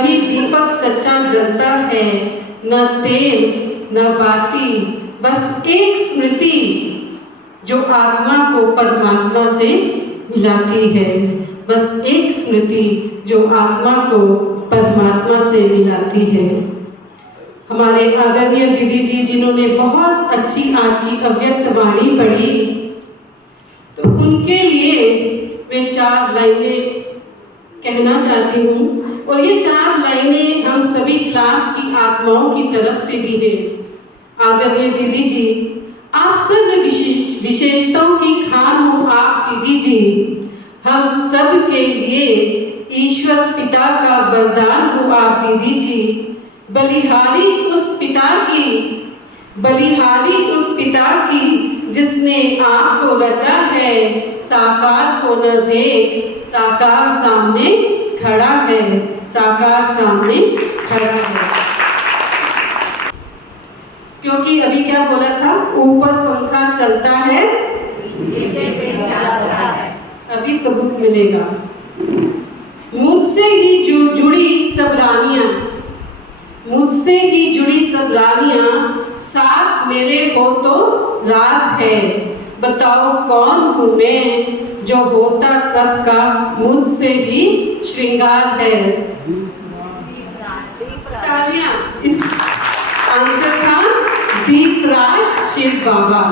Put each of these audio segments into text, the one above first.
वही दीपक सच्चा जलता है, न तेल न बाती, बस एक स्मृति जो आत्मा को परमात्मा से मिलाती है। बस एक स्मृति जो आत्मा को परमात्मा से मिलाती है। हमारे आदरणीय दीदी जी जिन्होंने बहुत अच्छी आज की अव्यक्त वाणी पढ़ी, तो उनके लिए मैं 4 लाइनें कहना चाहती हूँ। और ये 4 लाइनें हम सभी क्लास की आत्माओं की तरफ से भी है। आदरणीय दीदी जी, आप सर्व विशेषताओं की खान हो आप दीदी जी। हम सब के लिए ईश्वर पिता का वरदान हो आप दीदी जी। बलिहारी उस पिता की जिसने आपको रचा है, साकार को न देख साकार सामने खड़ा है, साकार सामने खड़ा है। क्योंकि अभी क्या बोला था, ऊपर पंखा चलता है, अभी सबूत मिलेगा। मुझसे ही जुड़ी सब रानियां, मुझसे ही जुड़ी सब रानियां, साथ मेरे हो तो राज है। बताओ कौन हूँ मैं, जो होता सबका मुझसे ही श्रृंगार है। तालियां, इस आंसर था दीपराज शिव बाबा।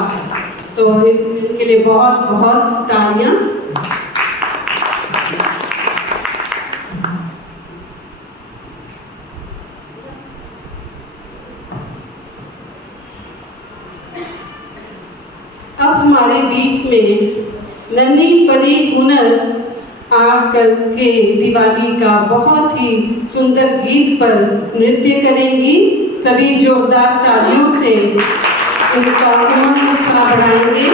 तो इसके लिए बहुत बहुत तालियां। अब हमारे बीच में नन्ही परी हुनर आकर के दिवाली का बहुत ही सुंदर गीत पर नृत्य करेंगी। सभी जोरदार तालियों से उनका उमंग उत्साह बढ़ाएंगे।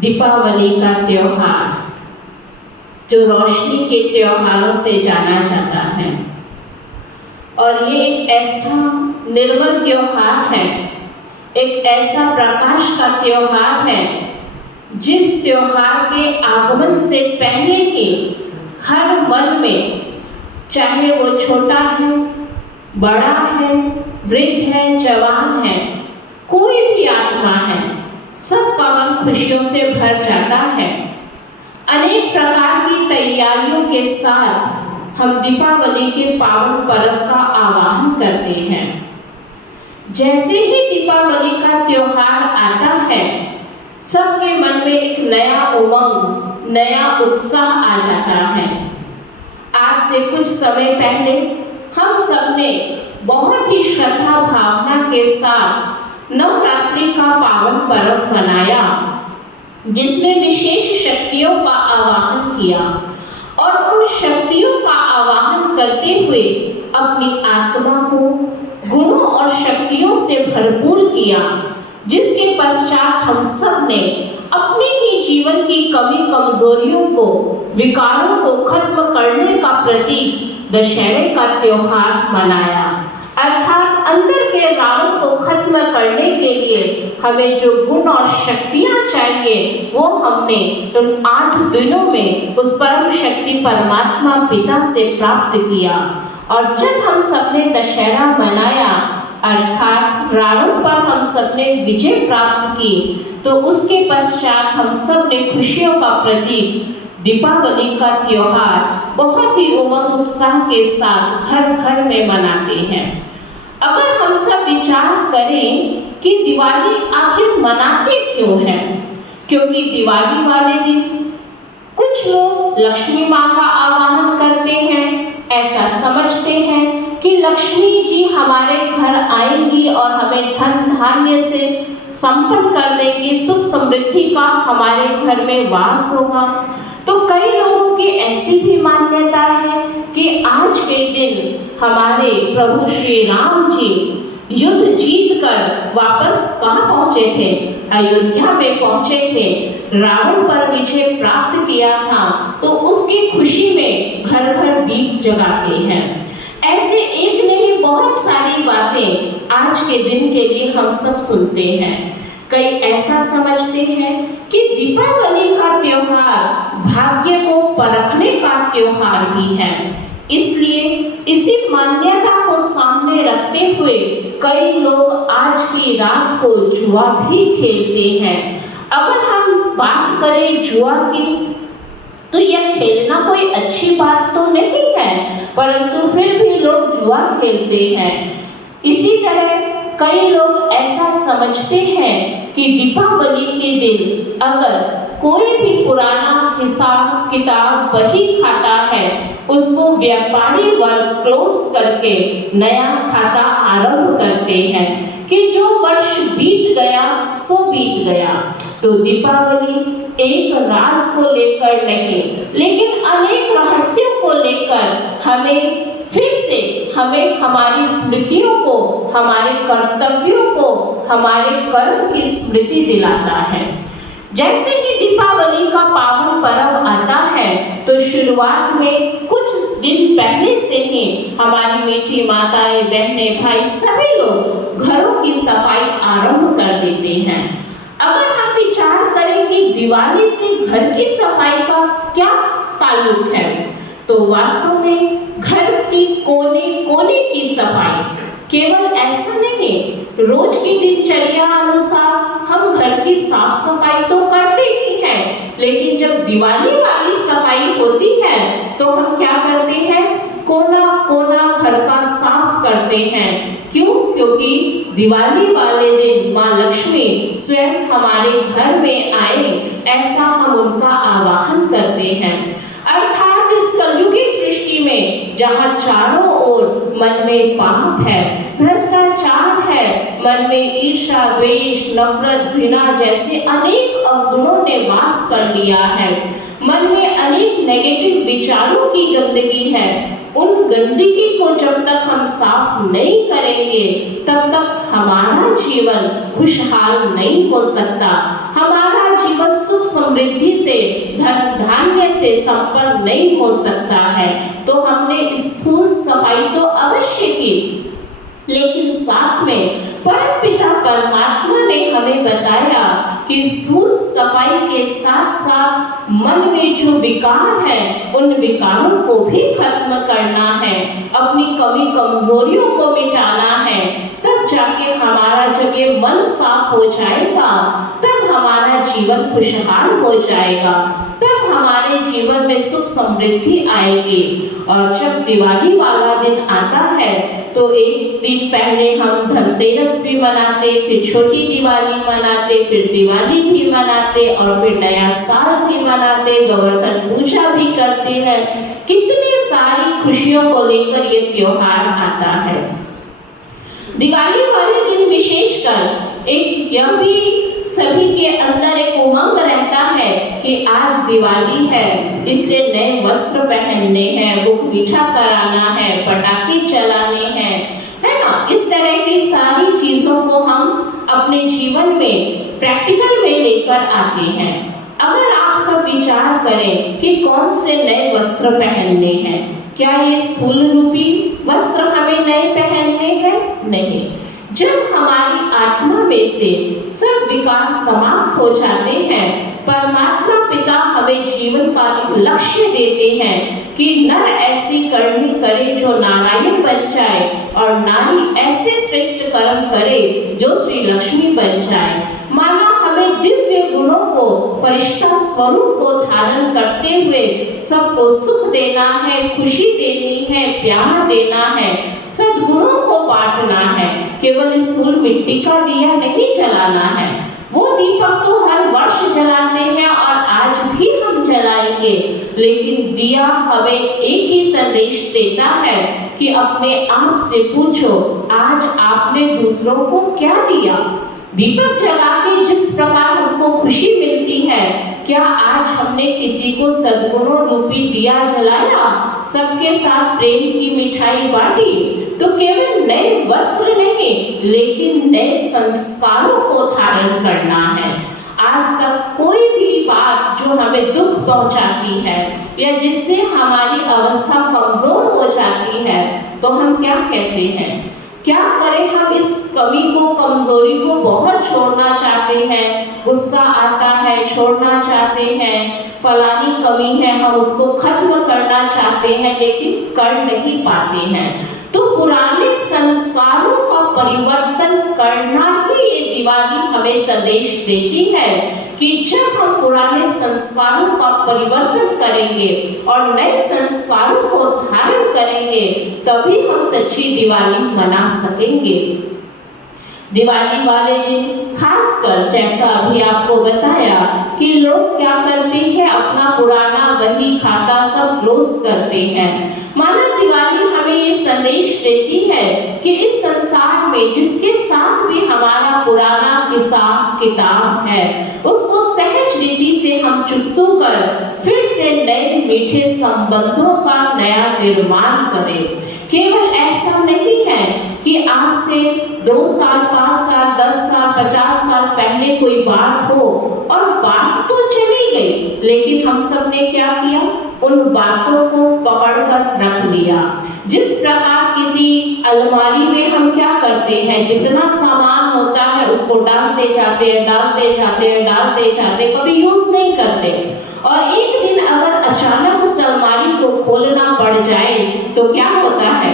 दीपावली का त्योहार जो रोशनी के त्योहारों से जाना जाता है, और ये एक ऐसा निर्मल त्योहार है, एक ऐसा प्रकाश का त्योहार है जिस त्योहार के आगमन से पहले ही हर मन में, चाहे वो छोटा है, बड़ा है, वृद्ध है, जवान है, कोई भी आत्मा है, सबका मन खुशियों से भर जाता है। अनेक प्रकार की तैयारियों के साथ हम दीपावली के पावन पर्व का आवाहन करते हैं। जैसे ही दीपावली का त्योहार आता है, सबके मन में एक नया उमंग, नया उत्साह आ जाता है। आज से कुछ समय पहले हम सबने बहुत ही श्रद्धा भावना के साथ नवरात्रि का पावन पर्व मनाया, जिसमें विशेष शक्तियों का आवाहन किया और उन शक्तियों का आवाहन करते हुए अपनी आत्मा को गुणों और शक्तियों से भरपूर किया, जिसके पश्चात हम सब ने अपने ही जीवन की कमी कमजोरियों को, विकारों को खत्म करने का प्रतीक दशहरे का त्योहार मनाया। अर्थात अंदर के करने के लिए हमें जो गुण और शक्तियाँ चाहिए वो हमने उन 8 दिनों में उस परम शक्ति परमात्मा पिता से प्राप्त किया। और जब हम सबने दशहरा मनाया अर्थात रावण पर हम सबने विजय प्राप्त की, तो उसके पश्चात हम सब ने खुशियों का प्रतीक दीपावली का त्योहार बहुत ही उमंग उत्साह के साथ घर घर में मनाते हैं। अगर हम सब विचार करें कि दिवाली आखिर मनाते क्यों हैं, क्योंकि दिवाली वाले दिन कुछ लोग लक्ष्मी माँ का आवाहन करते हैं, ऐसा समझते हैं कि लक्ष्मी जी हमारे घर आएंगी और हमें धन धान्य से संपन्न कर देंगी, सुख समृद्धि का हमारे घर में वास होगा। तो कई लोगों की ऐसी भी मान्यता है कि आज के दिन हमारे प्रभु श्री राम जी युद्ध जीत कर वापस कहाँ पहुँचे थे? अयोध्या में पहुँचे थे। रावण पर विजय प्राप्त किया था, तो उसकी खुशी में घर घर दीप जगाते हैं। ऐसे एक नहीं बहुत सारी बातें आज के दिन के लिए हम सब सुनते हैं। कई ऐसा समझते हैं कि दीपावली का त्योहार भाग्य को परखने का त्योहार भी है, इसलिए इसी मान्यता को सामने रखते हुए कई लोग आज की रात को जुआ भी खेलते हैं। अगर हम बात करें जुआ की, तो यह खेलना कोई अच्छी बात तो नहीं है, परंतु फिर भी लोग जुआ खेलते हैं। इसी तरह कई लोग ऐसा समझते हैं कि दीपावली के दिन अगर कोई भी पुराना हिसाब किताब बही खाता है, उसको व्यापारी वर्ग क्लोज करके नया खाता आरंभ करते हैं कि जो वर्ष बीत गया सो बीत गया। तो दीपावली एक राज को लेकर नहीं, लेकिन अनेक रहस्यों को लेकर हमें हमारी स्मृतियों को, हमारे कर्तव्यों को, हमारे कर्म की स्मृति दिलाता है। जैसे ही दीपावली का पावन पर्व आता है, तो शुरुआत में कुछ दिन पहले से ही हमारी मीठी माताएं, बहनें, भाई सभी लोग घरों की सफाई आरंभ कर देते हैं। अगर हम विचार करें कि दिवाली से घर की सफाई का क्या ताल्लुक है, तो वास्तव में घर की कोने कोने की सफाई केवल ऐसा नहीं, रोज की दिनचर्या अनुसार हम घर की साफ सफाई तो करते ही हैं, लेकिन जब दिवाली वाली सफाई होती है तो हम क्या करते हैं? कोना कोना घर का साफ करते हैं। क्यों? क्योंकि दिवाली वाले दिन माँ लक्ष्मी स्वयं हमारे घर में आए, ऐसा हम उनका आवाहन करते हैं। अर्थात इस कलयुगी सृष्टि में जहाँ चारों ओर मन में पाप है, भ्रष्टाचार है, मन में ईर्ष्या, द्वेष, नफरत, घृणा जैसे अनेक अवगुणों ने वास कर लिया है, मन में अनेक नेगेटिव विचारों की गंदगी है, उन गंदगी को जब तक हम साफ नहीं करेंगे तब तक हमारा जीवन खुशहाल नहीं हो सकता, हमारा जीवन सुख समृद्धि से, धन धान्य से संपन्न नहीं हो सकता है। तो हमने स्थूल सफाई तो अवश्य की, लेकिन साथ में परमपिता परमात्मा ने हमें बताया कि स्थूल सफाई के साथ साथ मन में जो विकार है उन विकारों को भी खत्म करना है, अपनी कमी कमजोरियों को मिटाना है। तब जाके हमारा जब ये मन साफ हो जाएगा तब हमारा जीवन खुशहाल हो जाएगा, तब हमारे जीवन में सुख समृद्धि आएगी। और जब दिवाली वाला दिन आता है तो एक दिन पहले हम धनतेरस भी मनाते, फिर छोटी दिवाली मनाते, फिर दिवाली भी मनाते और फिर नया साल भी मनाते, गोवर्धन पूजा भी करते हैं। कितनी सारी खुशियों को लेकर ये त्योहार आता है। दिवाली वाले दिन विशेषकर एक यह भी सभी के अंदर एक उमंग रहता है कि आज दिवाली है, इसलिए नए वस्त्र पहनने हैं, मुख मीठा कराना है, पटाखे चलाने हैं, है ना। इस तरह की सारी चीजों को हम अपने जीवन में प्रैक्टिकल में लेकर आते हैं। अगर आप सब विचार करें कि कौन से नए वस्त्र पहनने हैं, क्या ये स्थूल रूपी वस्त्र हमें नए पहनने हैं? नहीं, जब हमारी आत्मा में से सब विकार समाप्त हो जाते हैं, परमात्मा पिता हमें जीवन का एक लक्ष्य देते हैं कि नर ऐसी करनी करे जो नारायण बन जाए और नारी ऐसे श्रेष्ठ कर्म करे जो श्री लक्ष्मी बन जाए। माना हमें दिव्य गुणों को, फरिश्ता स्वरूप को धारण करते हुए सबको सुख देना है, खुशी देनी है, प्यार देना है, सद्गुणों को बांटना है। केवल स्थूल मिट्टी का दिया नहीं जलाना है। वो दीपक तो हर वर्ष जलाते हैं और आज भी हम जलाएंगे, लेकिन दिया हमें एक ही संदेश देता है कि अपने आप से पूछो, आज आपने दूसरों को क्या दिया? दीपक जला के जिस प्रकार हमको खुशी मिलती है, क्या आज हमने किसी को सद्गुणों रूपी दिया जलाया, सबके साथ प्रेम की मिठाई बांटी? तो केवल नए वस्त्र नहीं, लेकिन नए संस्कारों को धारण करना है। आज तक कोई भी बात जो हमें दुख पहुंचाती है या जिससे हमारी अवस्था कमजोर हो जाती है, तो हम क्या कहते हैं? क्या करें? हम इस कमी को, कमजोरी को बहुत छोड़ना चाहते हैं, गुस्सा आता है छोड़ना चाहते हैं, फलानी कमी है हम उसको खत्म करना चाहते हैं, लेकिन कर नहीं पाते हैं। तो पुराने संस्कारों का परिवर्तन करना ही ये दिवाली हमें संदेश देती है कि जब हम पुराने संस्कारों का परिवर्तन करेंगे और नए संस्कारों को धारण करेंगे, तभी हम सच्ची दिवाली मना सकेंगे। दिवाली वाले दिन खासकर जैसा अभी आपको बताया कि लोग क्या करते हैं, अपना पुराना बही खाता सब क्लोज करते हैं। माना दिवाली हमें ये संदेश देती है कि इस संसार में जिसके साथ भी हमारा पुराना हिसाब किताब है, उसको सहज रीति से हम चुकतू कर फिर से नए मीठे संबंधों का नया निर्माण करें। केवल ऐसा नहीं है कि आज से 2 साल, 5 साल, 10 साल, 50 साल पहले कोई बात हो और बात तो चली गई, लेकिन हम सब ने क्या किया? उन बातों को पकड़कर रख लिया। जिस प्रकार किसी अलमारी में हम क्या करते हैं, जितना सामान होता है उसको डालते जाते हैं, डालते जाते हैं, डालते जाते, कभी यूज नहीं करते। और एक दिन अगर अचानक उस अलमारी को खोलना पड़ जाए तो क्या होता है?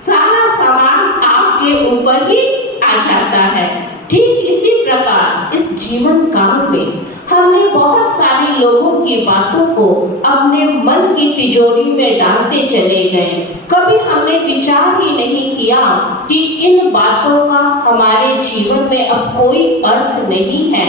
सारा सामान आपके ऊपर ही आ जाता है। ठीक इसी प्रकार इस जीवन काल में हमने बहुत सारे लोगों की बातों को अपने मन की तिजोरी में डालते चले गए। कभी हमने विचार ही नहीं किया कि इन बातों का हमारे जीवन में अब कोई अर्थ नहीं है।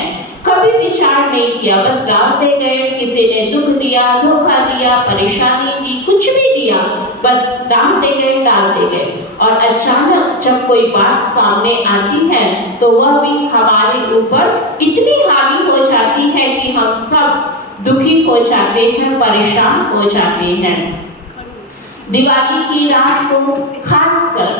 कभी विचार नहीं किया, बस डालते गए। किसी ने दुख दिया, धोखा दिया, परेशानी दी, कुछ भी दिया, बस डालते गए, डालते गए। और अचानक जब कोई बात सामने आती है तो वह भी हमारे ऊपर इतनी हावी हो जाती है कि हम सब दुखी हो जाते हैं, परेशान हो जाते हैं। दिवाली की रात को खासकर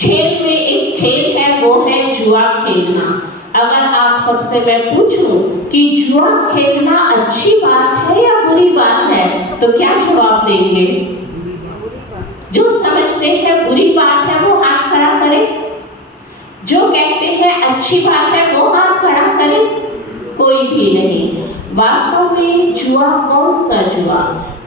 खेल में एक खेल है, वो है जुआ खेलना। अगर आप सबसे मैं पूछूं कि जुआ खेलना अच्छी बात है या बुरी बात है, तो क्या जवाब देंगे? जो समझते हैं बुरी बात है वो हाथ खड़ा करें, जो कहते हैं अच्छी बात है वो हाथ खड़ा करें। कोई भी नहीं। वास्तव में जुआ कौन सा जुआ?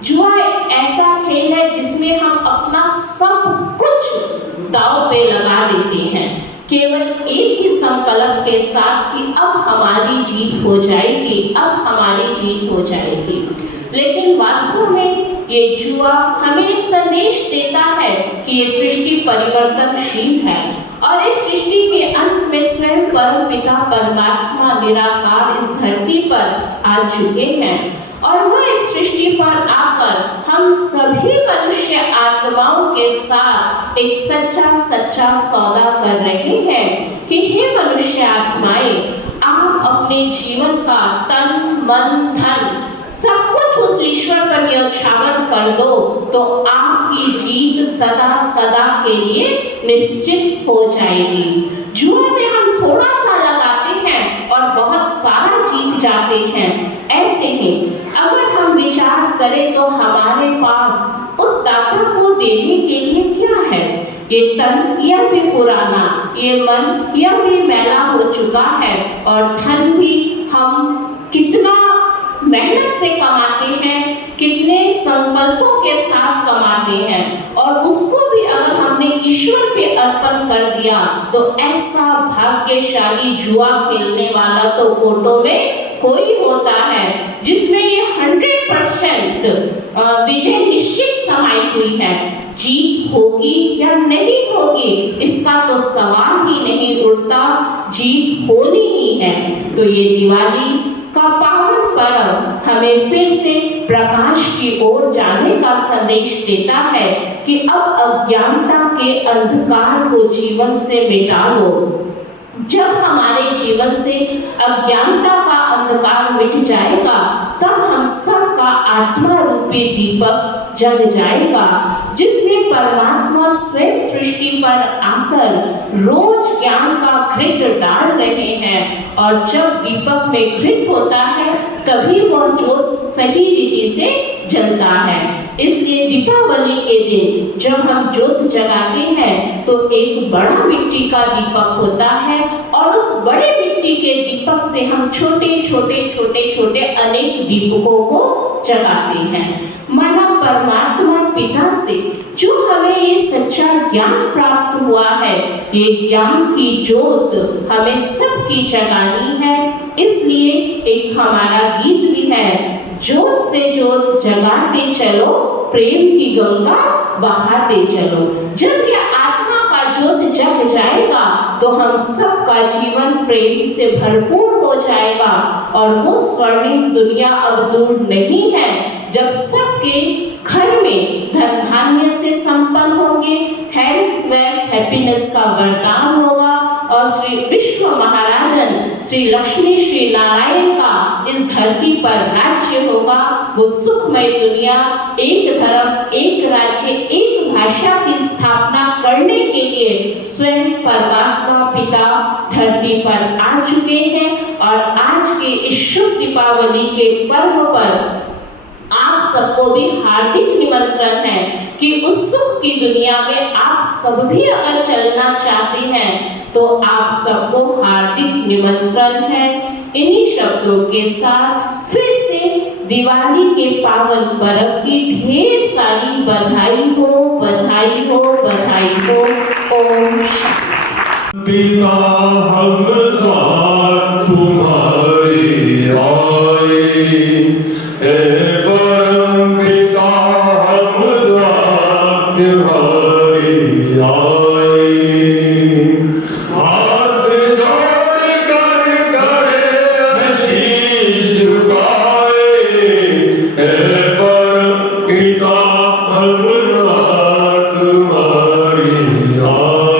जुआ एक ऐसा खेल है जिसमें हम अपना सब कुछ दांव पे लगा देते हैं, केवल एक ही संकल्प के साथ कि अब हमारी जीत हो जाएगी, अब हमारी जीत हो जाएगी। लेकिन वास्तव में ये जुआ हमें एक संदेश देता है कि ये सृष्टि परिवर्तनशील है और इस सृष्टि के अंत में स्वयं परम पिता परमात्मा निराकार इस धरती पर आ चुके हैं और वह इस सृष्टि पर आकर हम सभी मनुष्य आत्माओं के साथ एक सच्चा सौदा कर रहे हैं कि हे मनुष्य आत्माएं, आप अपने जीवन का तन मन धन सब कुछ उस ईश्वर पर न्यौछावर कर दो तो आपकी जीत सदा सदा के लिए निश्चित हो जाएगी। जुआ में हम थोड़ा सा लगाते हैं और बहुत सारा जीत जाते हैं। ऐसे ही अगर हम विचार करें तो हमारे पास उस दाता को देने के लिए क्या है? ये तन यह भी पुराना, ये मन यह भी मैला हो चुका है, और धन भी हम कितना मेहनत से कमाते हैं, कितने संकल्पों के साथ कमाते हैं, और उसको भी अगर हमने ईश्वर पे अर्पण कर दिया तो ऐसा भाग्यशाली जुआ खेलने वाला तो फोटो में कोई होता है जिसमें ये 100% विजय निश्चित समाई हुई है। जीत होगी या नहीं होगी इसका तो सवाल ही नहीं उठता, जीत होनी ही है। तो ये दिवाली का पावन पर्व हमें फिर से प्रकाश की ओर जाने का संदेश देता है कि अब अज्ञानता के अंधकार को जीवन से मिटा लो। जब हमारे जीवन से अज्ञानता का अंधकार मिट जाएगा तब हम सबका आत्मा रूपी दीपक जग जाएगा, जिसमें परमात्मा स्वयं सृष्टि पर आकर रोज ज्ञान का घृत डाल रहे हैं, और जब दीपक में घृत होता है तभी वह ज्योत सही रीति से जलता है। इसलिए दीपावली के दिन जब हम ज्योत जगाते हैं तो एक बड़ा मिट्टी का दीपक होता है, और उस बड़े मिट्टी के दीपक से हम छोटे छोटे अनेक दीपकों को जगाते हैं। माना परमात्मा पिता से जो हमें ये सच्चा ज्ञान प्राप्त हुआ है, ये ज्ञान की ज्योत हमें सबकी जगानी है। इसलिए एक हमारा गीत भी है, ज्योत से ज्योत जगाते चलो, प्रेम की गंगा बहाते चलो। जब ये आत्मा का ज्योत जग जाएगा तो हम सबका जीवन प्रेम से भरपूर हो जाएगा, और वो स्वर्णिम दुनिया अब दूर नहीं है जब सबके घर में धन धान्य से संपन्न होंगे, हेल्थ वेल्थ हैप्पीनेस का वरदान होगा, और श्री विश्व महाराजन श्री लक्ष्मी श्री नारायण का इस धरती पर राज्य होगा। वो सुखमय दुनिया एक धर्म, एक राज्य, एक भाषा की स्थापना करने के लिए स्वयं परमात्मा पिता धरती पर आ चुके हैं। और आज के इस शुभ दीपावली के पर्व पर आप सबको भी हार्दिक निमंत्रण है कि उस सुख की दुनिया में आप सब भी अगर चलना चाहते हैं तो आप सबको हार्दिक निमंत्रण है। इन्हीं शब्दों के साथ फिर से दिवाली के पावन पर्व की ढेर सारी बधाई हो, बधाई हो, बधाई हो। ओम शांति। पिता हम द्वार तुम्हारे आए, परम पिता हम द्वार तुम्हारे आए, हाथ जोड़ कर करे शीश झुकाए, परम पिता हम द्वार तुम्हारे आए।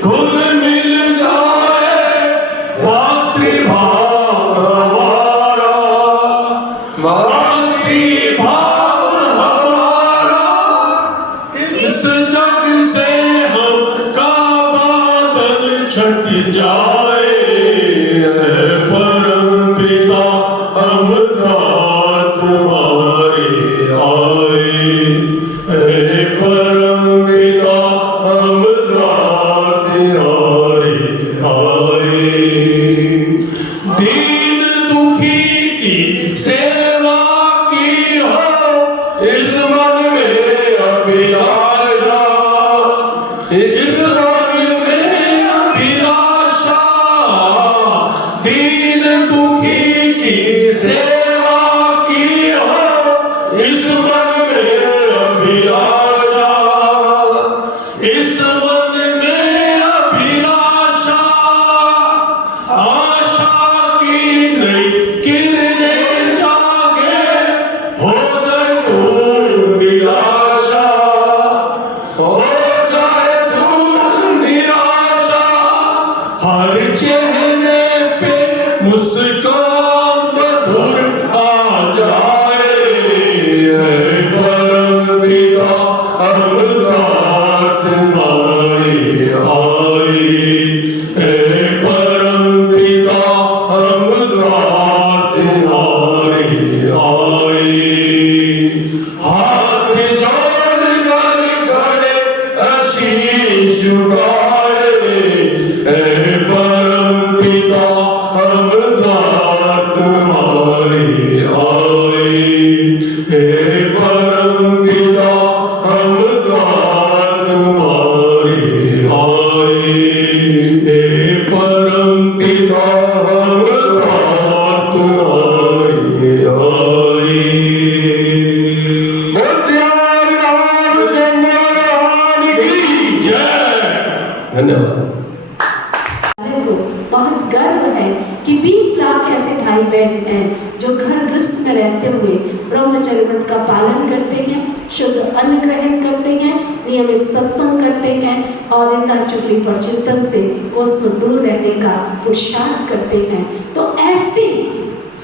घुल मिल जाए मातृभाव हमारा, मातृभाव हमारा, इस जग से हम का बादल छट जाए। परम पिता हम तुम्हारे आए, हे परम पिता हम तुम्हारे आए। दीन दुखी की सेवा की हो इस मन में अभिलाषा, इस मन में अभिलाषा। दीन दुखी की सेवा की हो इस मन में अभिलाषा, इस मन में अभिलाषा। आशा की नई किरणें जागे, हो जाए दूर निराशा, हो जाए दूर निराशा। हर चेहरे पे मुस्कान मधुर आ जाए। हे परम पिता हम तुम्हारे आए, हे परम पिता हम तुम्हारे आए। हाथ जोड़ कर खड़े आशीष झुकाए, हे परम पिता हम तुम्हारे आए, हे परम पिता हम तुम्हारे आए, हे परम पिता हम तुम्हारे आए। धन्यवाद। को बहुत गर्व है कि 20 लाख ऐसे भाई बहन हैं जो घर गृहस्थ में रहते हुए ब्रह्मचर्य व्रत का पालन करते हैं, शुद्ध अन्न ग्रहण करते हैं, नियमित सत्संग करते हैं और निंदा चुगली पर चिंतन से कोसों दूर रहने का पुरुषार्थ करते हैं। तो ऐसी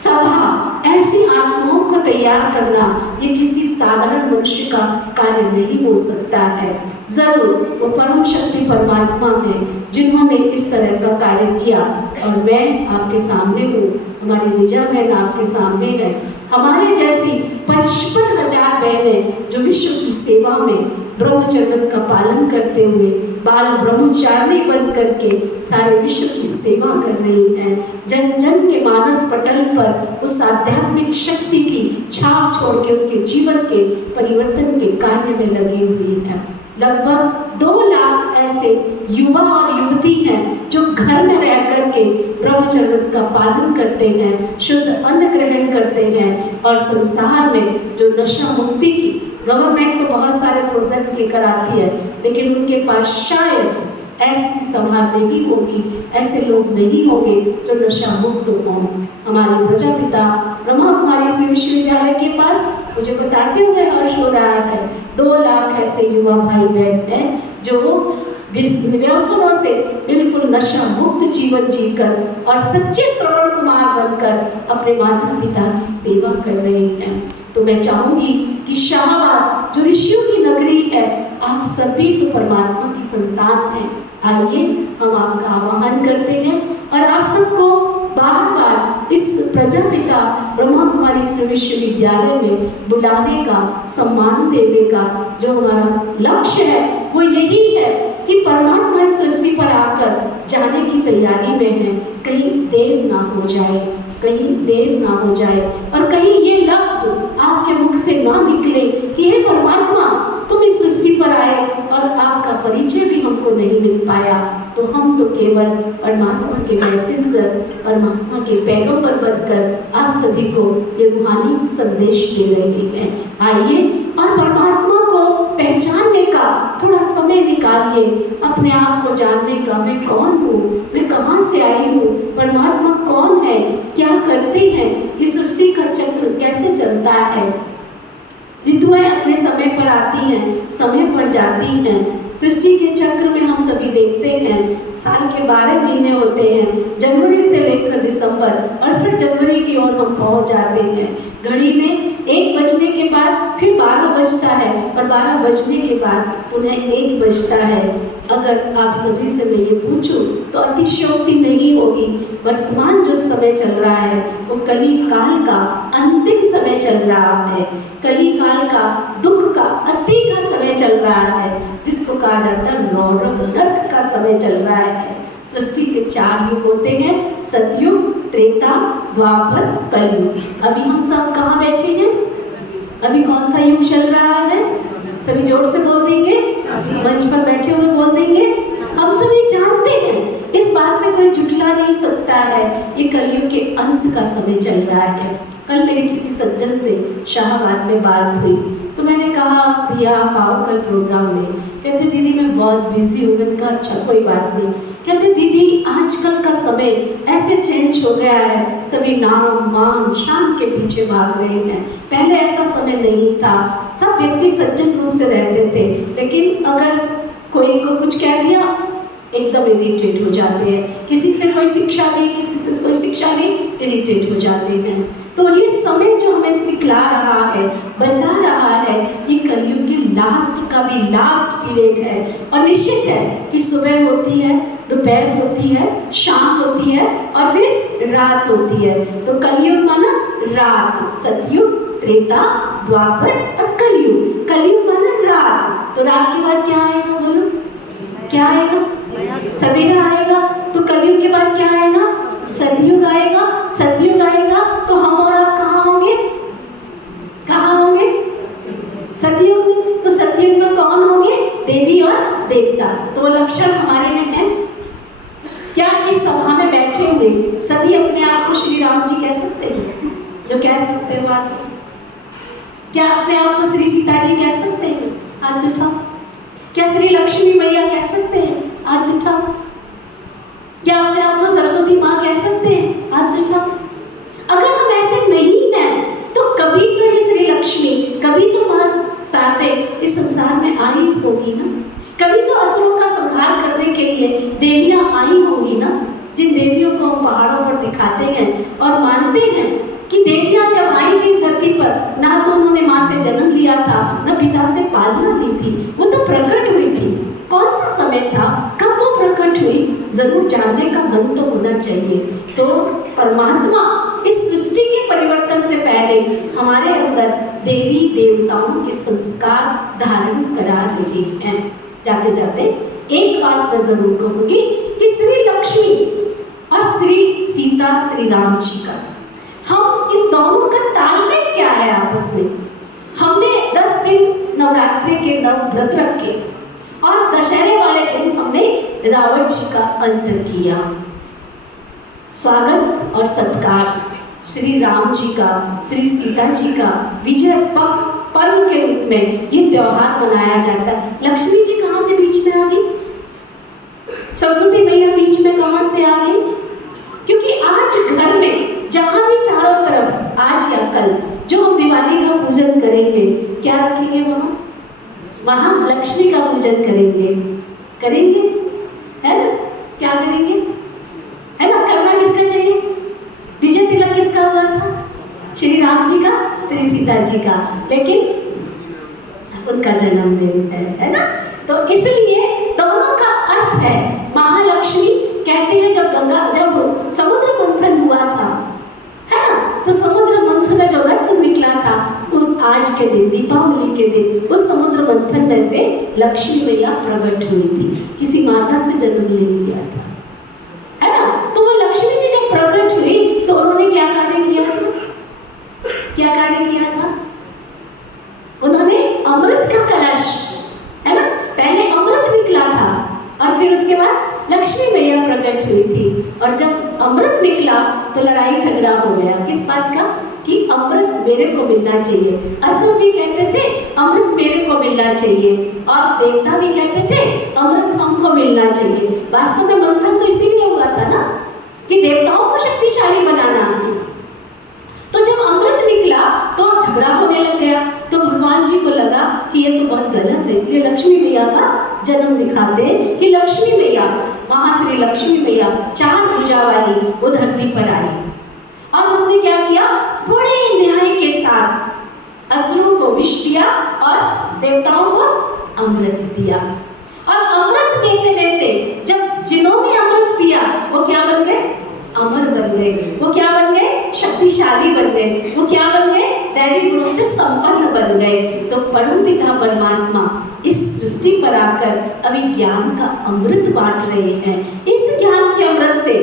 सभा, ऐसी आत्माओं को तैयार करना ये किसी साधारण मनुष्य का कार्य नहीं हो सकता है। जरूर वो परम शक्ति परमात्मा है जिन्होंने इस तरह का कार्य किया। और मैं आपके सामने हूँ, हमारी निजा बहन आपके सामने है, हमारे जैसी 55,000 बहनें जो विश्व की सेवा में ब्रह्मचर्य का पालन करते हुए बाल ब्रह्मचारिणी बन करके सारे विश्व की सेवा कर रही हैं। जन जन के मानस पटल पर उस आध्यात्मिक शक्ति की छाप छोड़ के उसके जीवन के परिवर्तन के कार्य में लगी हुई है। लगभग 2 लाख ऐसे युवा और युवती हैं जो घर में रह करके ब्रह्मचर्य का पालन करते हैं, शुद्ध अन्न ग्रहण करते हैं और संसार में जो नशा मुक्ति की गवर्नमेंट तो बहुत सारे प्रोजेक्ट लेकर आती है, लेकिन उनके पास शायद ऐसी सभा नहीं होगी, ऐसे लोग नहीं होंगे जो नशा मुक्त हों। हमारे प्रजापिता ब्रह्मा कुमारी श्री विश्वविद्यालय के पास मुझे बताते हुए हर्ष हो रहा है 2 लाख ऐसे युवा भाई बहन हैं जो व्यसनों से बिल्कुल नशा मुक्त जीवन जीकर और सच्चे श्रवण कुमार बनकर अपने माता पिता की सेवा कर रहे हैं। तो मैं चाहूंगी कि शाहबाद जो ऋषियों की नगरी है, आप सभी तो परमात्मा की संतान हैं। आइए हम आपका आह्वान करते हैं और आप सबको बार बार इस प्रजापिता ब्रह्मा कुमारी श्री विश्वविद्यालय में बुलाने का, सम्मान देने का जो हमारा लक्ष्य है वो यही है कि परमात्मा इस सृष्टि पर आकर जाने की तैयारी में है। कहीं देर ना हो जाए, कहीं देर ना हो जाए और कहीं ये लफ्ज आपके मुख से ना निकले कि हे परमात्मा तुम इस सृष्टि पर आए और आपका परिचय भी हमको नहीं मिल पाया। तो हम तो केवल परमात्मा के मैसेंजर, परमात्मा के पैगंबर बनकर आप सभी को ये रूहानी संदेश दे रहे हैं। आइए और परमात्मा को पहचानने का थोड़ा समय निकालिए, अपने आप को जानने का, मैं कौन हूँ, मैं कहाँ से आई हूँ, परमात्मा कौन है, क्या करते हैं, इस सृष्टि का चक्र कैसे चलता है। ऋतुएं अपने समय पर आती हैं, समय पर जाती हैं, सृष्टि के चक्र में हम सभी देखते हैं साल के 12 महीने होते हैं, जनवरी से लेकर दिसंबर, और फिर जनवरी की ओर हम पहुंच जाते हैं। घड़ी में 1 बजने के बाद फिर 12 बजता है, और 12 बजने के बाद उन्हें 1 बजता है। अगर आप सभी से मैं ये पूछूं तो अतिशयोक्ति नहीं होगी। वर्तमान जो समय चल रहा है वो कली काल का अंतिम समय चल रहा है, कली काल का दुख का अति का समय चल रहा है, जिसको कहा जाता है नरक का समय चल रहा है। सृष्टि के 4 युग होते हैं, सतयुग, त्रेता, द्वापर, कलयुग। अभी हम सब कहाँ बैठे हैं? अभी कौन सा युग चल रहा है? सभी जोर से बोल देंगे, मंच पर बैठे हुए बोल देंगे। हम सभी जानते हैं, इस बात से कोई झुठला नहीं सकता है, ये कलयुग के अंत का समय चल रहा है। कल मेरे किसी सज्जन से शाहबाद में बात हुई तो मैंने कहा भैया आप आओ कल प्रोग्राम में। कहते दीदी मैं बहुत बिजी हूँ। मैंने कहा अच्छा कोई बात नहीं। कहते दीदी आजकल का समय ऐसे चेंज हो गया है, सभी नाम मान शान के पीछे भाग रहे हैं। पहले ऐसा समय नहीं था, सब व्यक्ति सज्जन रूप से रहते थे, लेकिन अगर कोई को कुछ कह दिया एकदम इरिटेट हो जाते हैं। किसी से कोई शिक्षा ली, किसी से कोई शिक्षा ली, इरिटेट हो जाते हैं। तो ये समय जो हमें सिखला रहा है, बता रहा है, ये कलयुग के लास्ट का भी लास्ट पीरियड है। और निश्चित है कि सुबह होती है, दोपहर होती है, शाम होती है और फिर रात होती है। तो कलयुग माना रात, सतयुग, त्रेता, द्वापर और कलयुग। कलयुग माना रात। तो रात के बाद क्या आएगा? बोलो क्या आएगा? सवेरा आएगा। तो कलयुग के बाद क्या आएगा? सतयुग आएगा। सतयुग आएगा तो हम और आप कहाँ होंगे? कहाँ होंगे? सतयुग में। तो सतयुग में कौन होंगे? देवी और देवता। तो वो लक्षण हमारे में है। क्या इस सभा में बैठे हुए सभी अपने आप को श्री राम जी कह सकते हैं? जो कह सकते हैं बात। क्या अपने आप को श्री सीता जी कह सकते हैं? हाथ उठाओ। क्या श्री लक्ष्मी मैया कह सकते हैं? हाथ उठाओ। क्या अपने आप को सरस्वती माँ कह सकते हैं? हाथ उठाओ। अगर हम ऐसे नहीं हैं तो कभी तो ये श्री लक्ष्मी, कभी तो माँ साते इस संसार में आई होगी ना। कभी तो असुरों का संहार करने के लिए देवियां आई होगी ना। जिन देवियों को हम पहाड़ों पर दिखाते हैं और मानते हैं कि देवियां जब आई थी धरती पर, ना तो उन्होंने माँ से जन्म लिया था, ना पिता से पालना ली थी, वो तो प्रकट हुई थी। कौन सा समय था, कब वो प्रकट हुई, जरूर जानने का मन तो होना चाहिए। तो परमात्मा इस सृष्टि के परिवर्तन से पहले हमारे अंदर देवी देवताओं के संस्कार धारण करा रहे हैं। जाते जाते एक बात मैं जरूर कहूंगी कि श्री लक्ष्मी और श्री सीता, श्री राम जी का, हम इन दोनों का तालमेल क्या है आपस में। हमने 10 दिन नवरात्रि के नव व्रत रखे और दशहरे वाले दिन हमने रावण जी का अंत किया। स्वागत और सत्कार श्री राम जी का, श्री सीता जी का विजय पर्व के रूप में ये त्योहार मनाया जाता है। लक्ष्मी जी कहाँ से बीच में आ गई? सरस्वती मैया बीच में कहाँ से आ गई? क्योंकि आज घर में जहाँ भी चारों तरफ आज या कल जो हम दिवाली का पूजन करेंगे, क्या रखेंगे? वहाँ लक्ष्मी का पूजन करेंगे, करेंगे, है ना? क्या करेंगे, है ना? करना किसका चाहिए? विजय तिलक किसका हुआ था? श्री राम जी का, श्री सीता जी का, लेकिन उनका जन्मदिन है ना? तो इसलिए दोनों का अर्थ है। महालक्ष्मी कहते हैं जब समुद्र मंथन हुआ था, है ना? तो समुद्र मंथन में जो रक्त निकला था, उस आज के दिन, दीपावली के दिन, उस समुद्र मंथन में से लक्ष्मी मैया प्रकट हुई थी। किसी माता से जन्म ले लिया था, है ना? तो वो लक्ष्मी जी जब प्रकट हुई तो उन्होंने क्या कार्य किया था? क्या कार्य किया था? उन्होंने अमृत का कलश, है ना? पहले अमृत निकला था और फिर उसके बाद लक्ष्मी मैया प्रकट हुई थी। और जब अमृत निकला तो लड़ाई झगड़ा हो गया। किस बात का? कि अमृत मेरे को मिलना चाहिए। असुर भी कहते थे अमृत मेरे को मिलना चाहिए, और देवता भी कहते थे अमृत हमको मिलना चाहिए। वास्तव में मंथन तो इसीलिए हुआ था ना, कि देवताओं को शक्तिशाली बनाना है। तो जब अमृत निकला तो झगड़ा होने लग गया। तो भगवान जी को लगा कि ये तो बहुत गलत है, इसलिए लक्ष्मी मैया का जन्म दिखाते हैं कि लक्ष्मी मैया, महाश्री लक्ष्मी मैया 4 भुजा वाली वो धरती पर आई और उसने क्या किया, बड़े न्याय के साथ असुरों को विष दिया और देवताओं को अमृत दिया। और अमृत देते देते जब जिन्होंने अमृत पिया वो क्या बन गए, अमर बन गए। वो क्या बन गए, शक्तिशाली बन गए। वो क्या बन गए, दैवी गुण से संपन्न बन गए। तो परमपिता परमात्मा इस सृष्टि पर आकर अभी ज्ञान का अमृत बांट रहे हैं। इस ज्ञान के अमृत से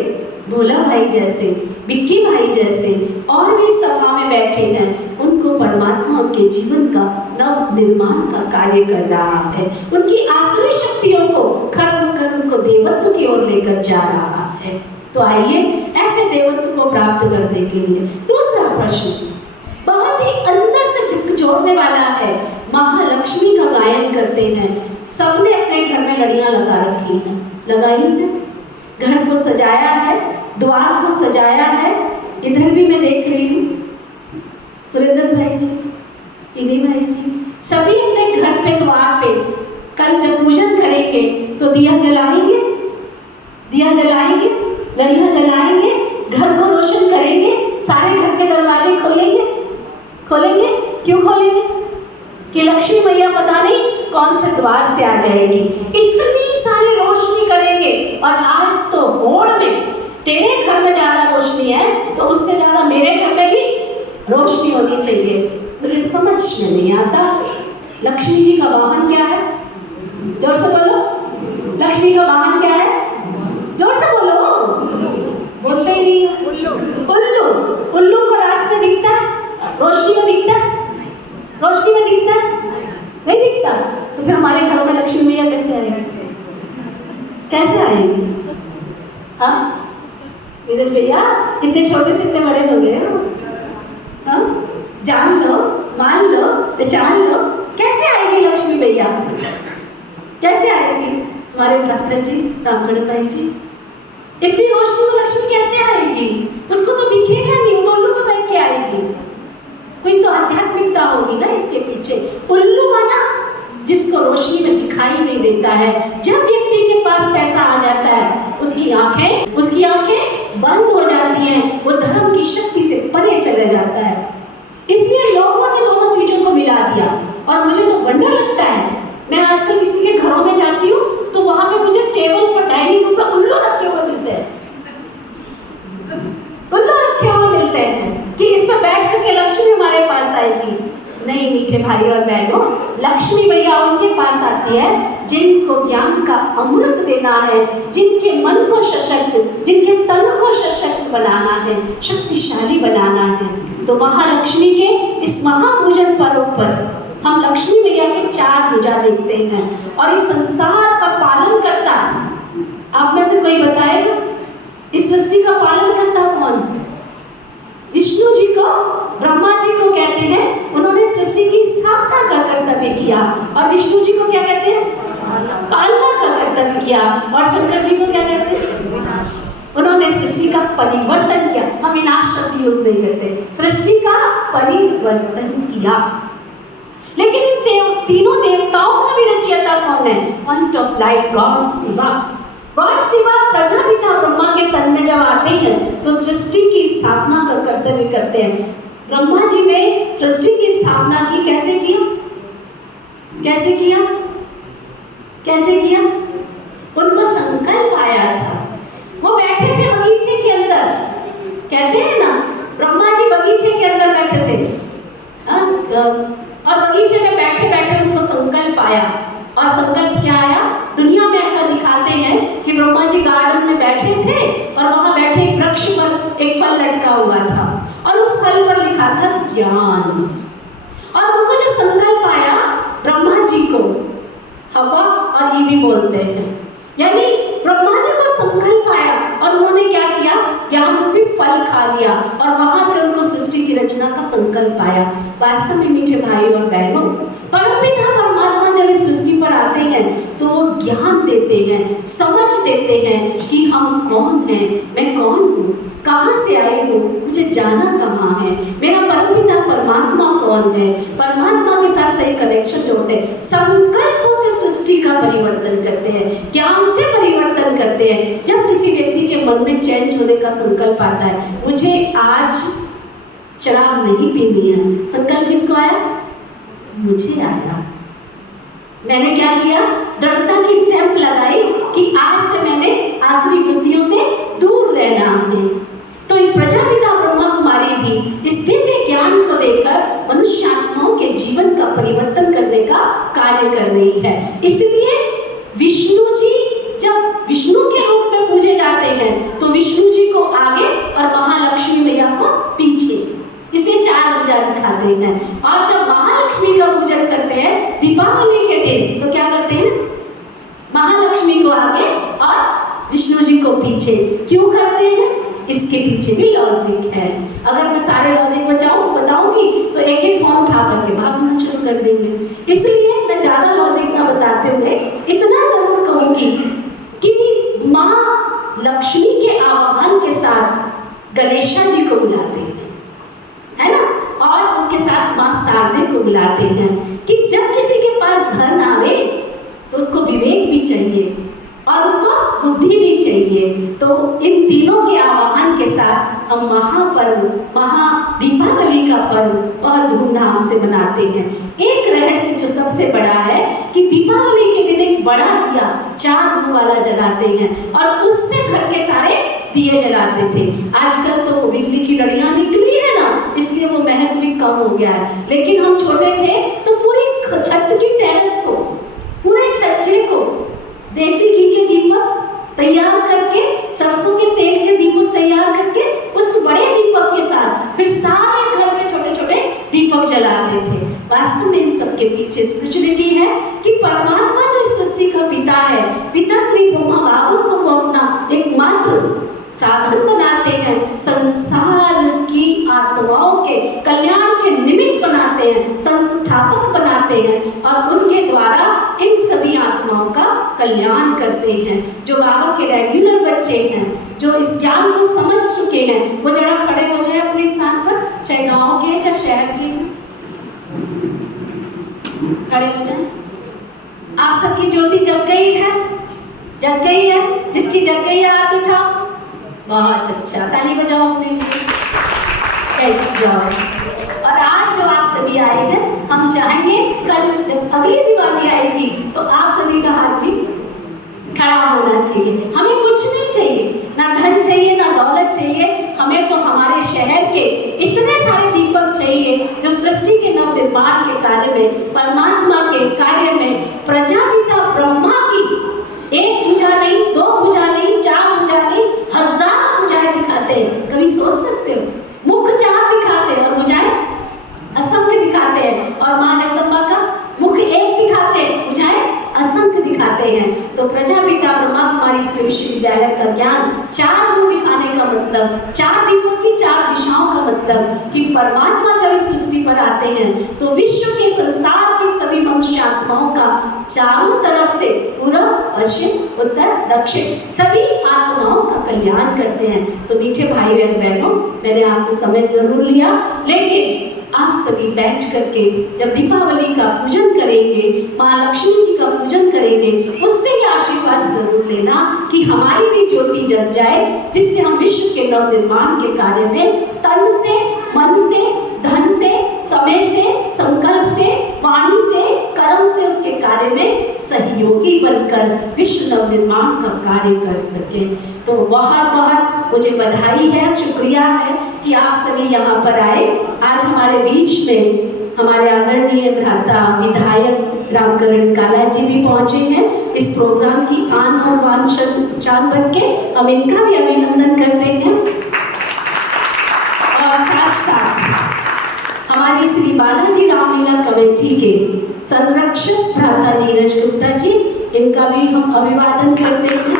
भोला भाई जैसे, बिक्की भाई जैसे और भी सभा में बैठे हैं, उनको परमात्मा उनके जीवन का नव निर्माण का कार्य कर रहा है। उनकी आसुरी शक्तियों को खत्म कर उनको देवत्व की ओर लेकर जा रहा है। तो आइए ऐसे देवत्व को प्राप्त करने के लिए दूसरा प्रश्न बहुत ही अंदर से झकझोरने वाला है। महालक्ष्मी का गायन करते हैं, सबने अपने घर में लड़ियां लगा रखी हैं, लगाई है, घर को सजाया है, द्वार को सजाया है। इधर भी मैं देख रही हूँ सुरेंद्र भाई जी, किनी भाई जी, सभी अपने घर पे द्वार पे कल जब पूजन करेंगे तो दिया जलाएंगे, दिया जलाएंगे, लड़ियां जलाएंगे, घर को रोशन करेंगे, सारे घर के दरवाजे खोलेंगे। खोलेंगे क्यों खोलेंगे, कि लक्ष्मी मैया पता नहीं कौन से द्वार से आ जाएगी। इतनी सारी रोशनी करेंगे और आज तो होड़ में तेरे घर में ज्यादा रोशनी है तो उससे ज्यादा मेरे घर में भी रोशनी होनी चाहिए। मुझे समझ में नहीं आता लक्ष्मी जी का वाहन क्या है, जोर से बोलो, लक्ष्मी का वाहन क्या है, जोर से बोलो, बोलते ही नहीं हो। उल्लू, उल्लू को रात में दिखता है, रोशनी में दिखता है, रोशनी में दिखता है, नहीं दिखता। तो फिर हमारे घरों में लक्ष्मी मैया कैसे आएगी, कैसे आएगी? हाँ नीरज भैया, इतने छोटे से इतने बड़े हो गए हो, हाँ जान लो, मान लो, पहचान लो, कैसे आएगी लक्ष्मी मैया, कैसे आएगी? हमारे डॉक्टर जी, रामगढ़ भाई जी, इतनी रोशनी में लक्ष्मी कैसे आएगी? उसको तो दिखेगा नहीं, वो उल्लू में बैठ के आएगी। कोई तो आध्यात्मिकता होगी ना इसके पीछे। उल्लू माना जिसको रोशनी में दिखाई नहीं देता है। जब व्यक्ति के पास पैसा आ जाता है उसकी आंखें बंद हो जाती हैं, वो धर्म की शक्ति से परे चले जाता है। इसलिए लोगों ने दोनों चीजों को मिला दिया और मुझे तो वंडर लगता है। मैं आजकल किसी के घरों में जाती हूँ तो वहां पे मुझे टेबल पर डाइनिंग रूम पर उल्लू रखे हुए मिलते हैं, उल्लू रखे हुए मिलते हैं कि इसमें बैठ करके लक्ष्मी हमारे पास आएगी। नहीं मीठे भाई और बहनों, लक्ष्मी मैया उनके पास आती है जिनको ज्ञान का अमृत देना है, जिनके मन को सशक्त, जिनके तन को सशक्त बनाना है, शक्तिशाली बनाना है। तो महालक्ष्मी के इस महापूजन पर्व पर हम लक्ष्मी मैया के 4 भुजा देखते हैं और इस संसार का पालन करता, आप में से कोई बताएगा इस सृष्टि का पालन करता कौन? विष्णु जी को, ब्रह्मा जी को कहते हैं, उन्होंने सृष्टि की स्थापना का कर्तव्य किया। और विष्णु जी को क्या कहते हैं? पालना का कर्तव्य किया। और शंकर जी को क्या कहते हैं? उन्होंने सृष्टि का परिवर्तन किया। हम विनाश शब्द यूज नहीं करते, सृष्टि का परिवर्तन किया। लेकिन इन तीनों देवताओं का भी रचयिता कौन है? Point of light God Shiva. God Shiva Prajapita Brahma के तन में जब आते हैं तो सृष्टि की स्थापना का कर्तव्य करते हैं। ब्रह्मा जी ने सृष्टि की स्थापना की, कैसे किया? कैसे किया? कैसे किया? उनको संकल्प आया था। वो बैठे थे बगीचे के अंदर, कहते हैं ना ब्रह्मा जी बगीचे के अंदर बैठे थे, और बगीचे में बैठे बैठे उनको संकल्प आया। और संकल्प क्या आया? दुनिया में ऐसा दिखाते हैं कि ब्रह्मा जी गार्डन में बैठे थे और वहां बैठे एक वृक्ष पर एक फल लटका हुआ था और उस फल पर लिखा था ज्ञान। और उनको जब संकल्प आया ब्रह्मा जी को, हवा और ईवी बोलते हैं, यानी ब्रह्मा जी को संकल्प आया और उन्होंने क्या किया? ज्ञान रूपी फल खा लिया और वहां से उनको सृष्टि की रचना का संकल्प आया। वास्तव में मीठे भाई और बहनों, परमपिता परमात्मा जब इस सृष्टि पर आते हैं तो वो ज्ञान देते हैं, समझ देते हैं कि हम कौन हैं, मैं कौन हूँ, कहाँ से आई हूँ, मुझे जाना कहाँ है, मेरा परमपिता परमात्मा कौन है। परमात्मा के साथ सही कनेक्शन जोड़ते हैं। संकल्पों से सृष्टि दृष्टि का परिवर्तन करते हैं, ज्ञान से परिवर्तन करते हैं। जब किसी व्यक्ति के मन में चेंज होने का संकल्प आता है, मुझे आज शराब नहीं पीनी है, संकल्प किसको आया? मुझे आया। मैंने क्या किया? दृढ़ता की स्टैंप लगाई कि आज से मैंने आसुरी वृत्तियों से दूर रहना है। तो प्रजापिता ब्रह्मा कुमारी भी इस दिव्य ज्ञान को देकर मनुष्य आत्माओं के जीवन का परिवर्तन करने का कार्य कर रही है। इसलिए विष्णु जी जब विष्णु के रूप में पूजे जाते हैं तो विष्णु जी को आगे और महालक्ष्मी मैया को पीछे, इसमें 4 भुजा दिखाते हैं। और जब महालक्ष्मी का पूजन करते हैं दीपावली के दिन, तो क्या करते हैं? महालक्ष्मी को आगे और विष्णु जी को पीछे। क्यों करते हैं? इसके पीछे भी लॉजिक है। अगर मैं सारे लॉजिक बताऊंगी तो एक एक फोन उठा करके भागना शुरू कर देंगे। इसलिए मैं ज्यादा लॉजिक ना बताते हुए इतना जरूर कहूंगी कि माँ लक्ष्मी के आवाहन के साथ गणेशा जी को बुलाते हैं, है ना, और उनके साथ माँ शारदे को बुलाते हैं कि जब किसी के पास धन आवे तो उसको विवेक भी चाहिए और उसको बुद्धि भी चाहिए। तो इन तीनों के आवाहन के साथ हम महापर्व, दीपावली का पर्व बहुत धूमधाम से मनाते हैं। एक रहस्य जो सबसे बड़ा है कि दीपावली के दिन एक बड़ा दिया 4 मुंह वाला जलाते हैं और उससे घर के सारे दिए जलाते थे। आजकल तो बिजली की लड़ियां निकली है ना, इसलिए वो महत्व भी कम हो गया है। लेकिन हम छोटे थे तो पूरी छत की टेरेस को, पूरे छज्जे को देसी घी के दीपक तैयार करके, सरसों के तेल के दीपक तैयार करके, उस बड़े दीपक के साथ फिर सारे घर के छोटे छोटे दीपक जलाते थे। वास्तव में इन सबके पीछे स्पिरिचुअलिटी है कि परमात्मा जो इस सृष्टि का पिता है, पिता श्री ब्रह्मा बाबा को वो अपना एकमात्र साधन बनाते हैं, संसार की आत्माओं के कल्याण के निमित्त बनाते हैं, संस्थापक बनाते हैं और उनके द्वारा इन सभी आत्माओं का कल्याण करते हैं। जो बाबा के रेगुलर बच्चे हैं, जो इस ज्ञान को समझ चुके हैं, वो जरा खड़े हो जाए अपने स्थान पर, चाहे गांव के चाहे शहर के, खड़े हो जाए। आप सबकी ज्योति जग गई है? जग गई है? जिसकी जग गई है हाथ उठाओ। बहुत अच्छा, ताली बजाओ अपने लिए। और आज जो आप सभी आए हैं, हम चाहेंगे कल जब अगली दिवाली आएगी तो आप सभी का हाथ भी खड़ा होना चाहिए। हमें कुछ नहीं चाहिए, ना धन चाहिए ना दौलत चाहिए, हमें तो हमारे शहर के इतने सारे दीपक चाहिए जो सृष्टि के नव निर्माण के कार्य में, परमात्मा के कार्य में, प्रजापिता ब्रह्मा की 1 भुजा नहीं, 2 भुजा नहीं, 4 भुजा नहीं, 1000 भुजाएं दिखाते हैं। कभी सोच सकते हो? मुख 4 दिखाते हैं और भुजाएं असंख्य दिखाते हैं। और माँ जगदम्बा का मुख 1 दिखाते हैं, भुजाएं असंख्य दिखाते हैं। तो प्रजापिता ब्रह्मा कुमारी श्री विश्वविद्यालय का ज्ञान 4 मुख दिखाने का मतलब, 4 दीपक की 4 दिशाओं का मतलब कि परमात्मा जब इस सृष्टि पर आते हैं तो विश्व के संसार की सभी मनुष्य आत्माओं का चारों तरफ से पूर्व, पश्चिम, उत्तर, दक्षिण सभी आत्माओं का कल्याण करते हैं। तो मीठे भाई और बहनों, मैंने आपसे समय जरूर लिया, लेकिन आप सभी बैठ करके जब दीपावली का पूजन करेंगे, माँ लक्ष्मी जी का पूजन करेंगे, उससे ये आशीर्वाद जरूर लेना कि हमारी भी ज्योति जल जाए, जिससे हम विश्व के नव निर्माण के कार्य में तन से, मन से, धन से, समय से, संकल्प से, वाणी से, कर्म से उसके कार्य में सहयोगी बनकर विश्व नव निर्माण का कार्य कर सके। तो बहुत बहुत मुझे बधाई है, शुक्रिया है कि आप सभी यहाँ पर आए। आज हमारे बीच में हमारे आदरणीय भ्राता विधायक रामकरण काला जी भी पहुंचे हैं इस प्रोग्राम की आन और बान शान बन के, हम इनका भी अभिनंदन करते हैं। और साथ साथ हमारी श्री बालाजी रामलीला कमेटी के संरक्षक भ्राता नीरज गुप्ता जी, इनका भी हम अभिवादन करते हैं।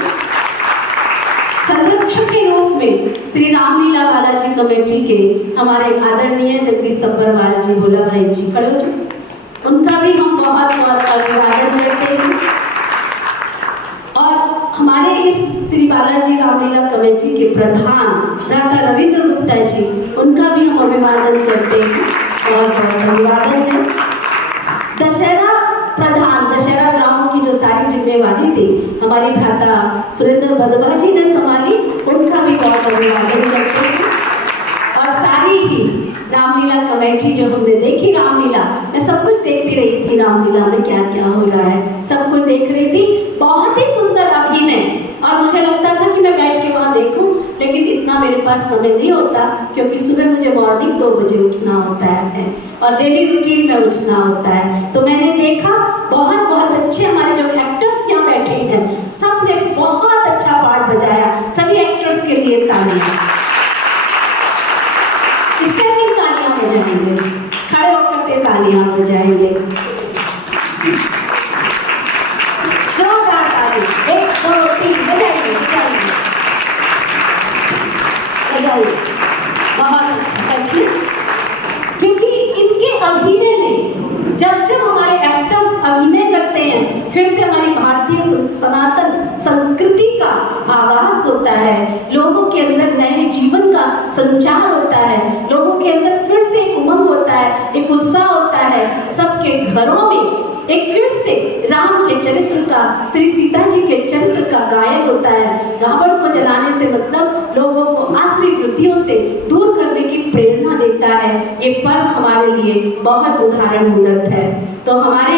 संरक्षक के रूप में श्री रामलीला बालाजी कमेटी के हमारे आदरणीय जगदीश सब्बरवाल जी, भोला भाई जी खड़े हो, उनका भी हम बहुत बहुत अभिवादन करते हैं। और हमारे इस श्री बालाजी रामलीला कमेटी के प्रधान भ्राता रविंद्र गुप्ता जी, उनका भी हम अभिवादन करते हैं, बहुत बहुत अभिवादन है। दशहरा प्रधान, दशहरा ग्रामों की जो वाली थी, हमारी भ्राता सुरेंद्र बदवा जी ने संभाली, उनका भी बहुत अभिवादन करते हैं। और सारी ही रामलीला कमेटी जो हमने देखी, रामलीला मैं सब कुछ देखती रही थी, रामलीला में क्या क्या हो रहा है सब कुछ देख रही थी। बहुत ही सुंदर अभिनय, और मुझे लगता था कि मैं बैठ के वहाँ देखूं, लेकिन इतना मेरे पास समय नहीं होता, क्योंकि सुबह मुझे मॉर्निंग 2 बजे उठना होता है और डेली रूटीन में उठना होता है। तो मैंने देखा बहुत बहुत अच्छे हमारे जो एक्टर्स यहाँ बैठे हैं, सब ने बहुत अच्छा पार्ट बजाया। सभी एक्टर्स के लिए तालियां, स्टैंडिंग तालियां बजाएंगे, खड़े होकर के तालियां बजाएंगे, जोरदार ताली, 1 2 3 बजाइए बजाइए बजाइए, बहुत अच्छा देखिए, क्योंकि इनके अभिनय में जब जब हमारे एक्टर्स अभिनय करते हैं, फिर से हमारी भारतीय सनातन संस्कृति का आगाज होता है, लोगों के अंदर नए जीवन का संचार होता है, लोगों के अंदर फिर से एक उमंग होता है, एक उत्साह होता है, सबके घरों में एक फिर से राम के चरित्र का, श्री सीता जी के चरित्र का गायन होता है। रावण को जलाने से मतलब लोगों को आसुरी वृत्तियों से दूर करने की प्रेरणा देता है। ये पर्व हमारे लिए बहुत उदाहरण मूलक है। तो हमारे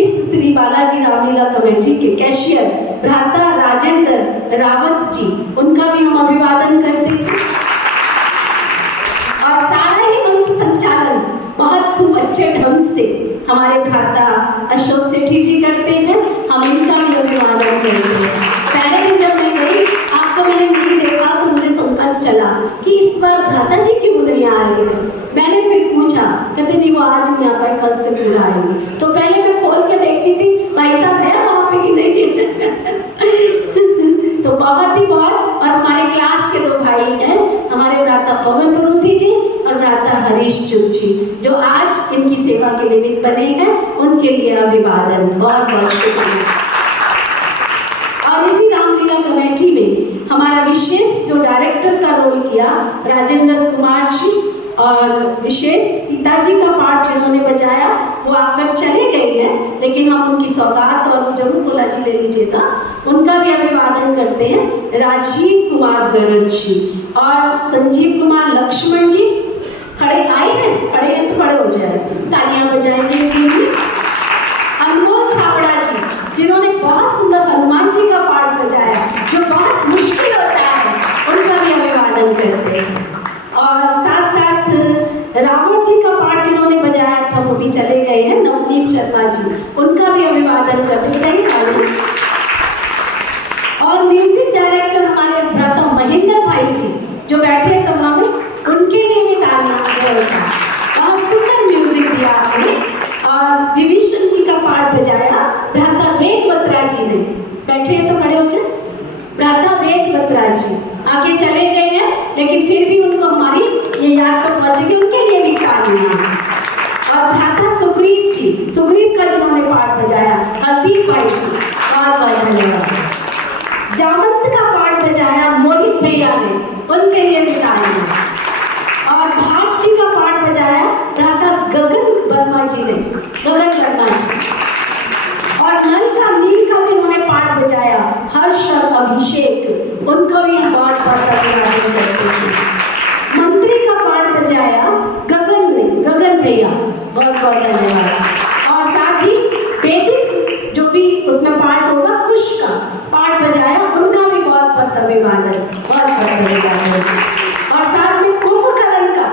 इस श्री बालाजी रामलीला कमेटी के कैशियर भ्राता राजेंद्र रावत जी, उनका भी हम अभिवादन करते हैं। और सारा ही मंच संचालन बहुत खूब अच्छे ढंग से हमारे भ्राता अशोक सेठी जी करते हैं, हम इनका भी अभिवादन करते हैं। पहले दिन जब मैं गई, आपको मैंने नहीं देखा, तो मुझे संकल्प चला कि इस बार भ्राता जी क्यों नहीं आ रही है। मैंने फिर पूछा, कहते नहीं वो आज नहीं आ पाए, कल से पूरा आएंगे। तो पहले मैं खोल के देखती थी भाई साहब है वहाँ पे कि नहीं तो बहुत ही बहुत। और हमारे क्लास के 2 भाई हैं, हमारे भ्राता पवन परूथी जी और भ्राता हरीश चुप जी, जो आज इनकी सेवा के निमित्त बने हैं, उनके लिए अभिवादन, बहुत बहुत शुक्रिया। और इसी रामलीला कमेटी में हमारा विशेष जो डायरेक्टर का रोल किया राजेंद्र कुमार जी, और विशेष सीता जी का पार्ट जिन्होंने बजाया वो आकर चले गए हैं, लेकिन हम उनकी सौगात और जरूर बोला जी ले लीजिएगा, उनका भी अभिवादन करते हैं। राजीव कुमार गरज जी और संजीव कुमार लक्ष्मण जी खड़े आए हैं, खड़े हैं तो खड़े हो जाए, तालियां बजाएंगे इनके लिए। अनमोल छाबड़ा जी जिन्होंने बहुत सुंदर हनुमान जी का पार्ट बजाया, जो बहुत मुश्किल होता है, उनका भी अभिवादन करते हैं। और साथ साथ रावण जी का पार्ट जिन्होंने बजाया था वो भी चले गए हैं, नवनीत शर्मा जी, उनका भी अभिवादन करते हैं। और म्यूजिक डायरेक्टर हमारे भ्राता महेंद्र भाई जी जो बैठे सभा में, उनके लिए भी तालियां। बहुत सुंदर म्यूजिक दिया आपने। और विभीषण जी का पार्ट बजाया भ्राता वेद बत्रा जी ने, बैठे हैं तो खड़े हो जाए। भ्राता वेद बत्रा जी आगे चले गए हैं, लेकिन फिर भी उनको हमारी ये याद तो बच गई, उनके लिए भी तालियां। और भ्राता सुग्रीव जी, सुग्रीव का जिन्होंने पार्ट बजाया हरदीप भाई जी, बहुत बहुत धन्यवाद। जामंत का पार्ट बजाया मोहित भैया ने, उनके लिए भी तालियां। और भाट जी का पार्ट बजाया भ्राता गगन वर्मा जी ने, गगन वर्मा जी। और नल का नील का जिन्होंने पार्ट बजाया हर्ष और अभिषेक, उनको भी हम बहुत बहुत अभिवादन करते हैं। मंत्री का पार्ट बजाया गगन ने, गगन भैया, बहुत बहुत धन्यवाद। और साथ ही वैदिक जो भी उसमें पार्ट होगा कुश का पार्ट बजाया, उनका भी बहुत बहुत अभिवादन, बहुत बहुत धन्यवाद। और साथ में कुंभकर्ण का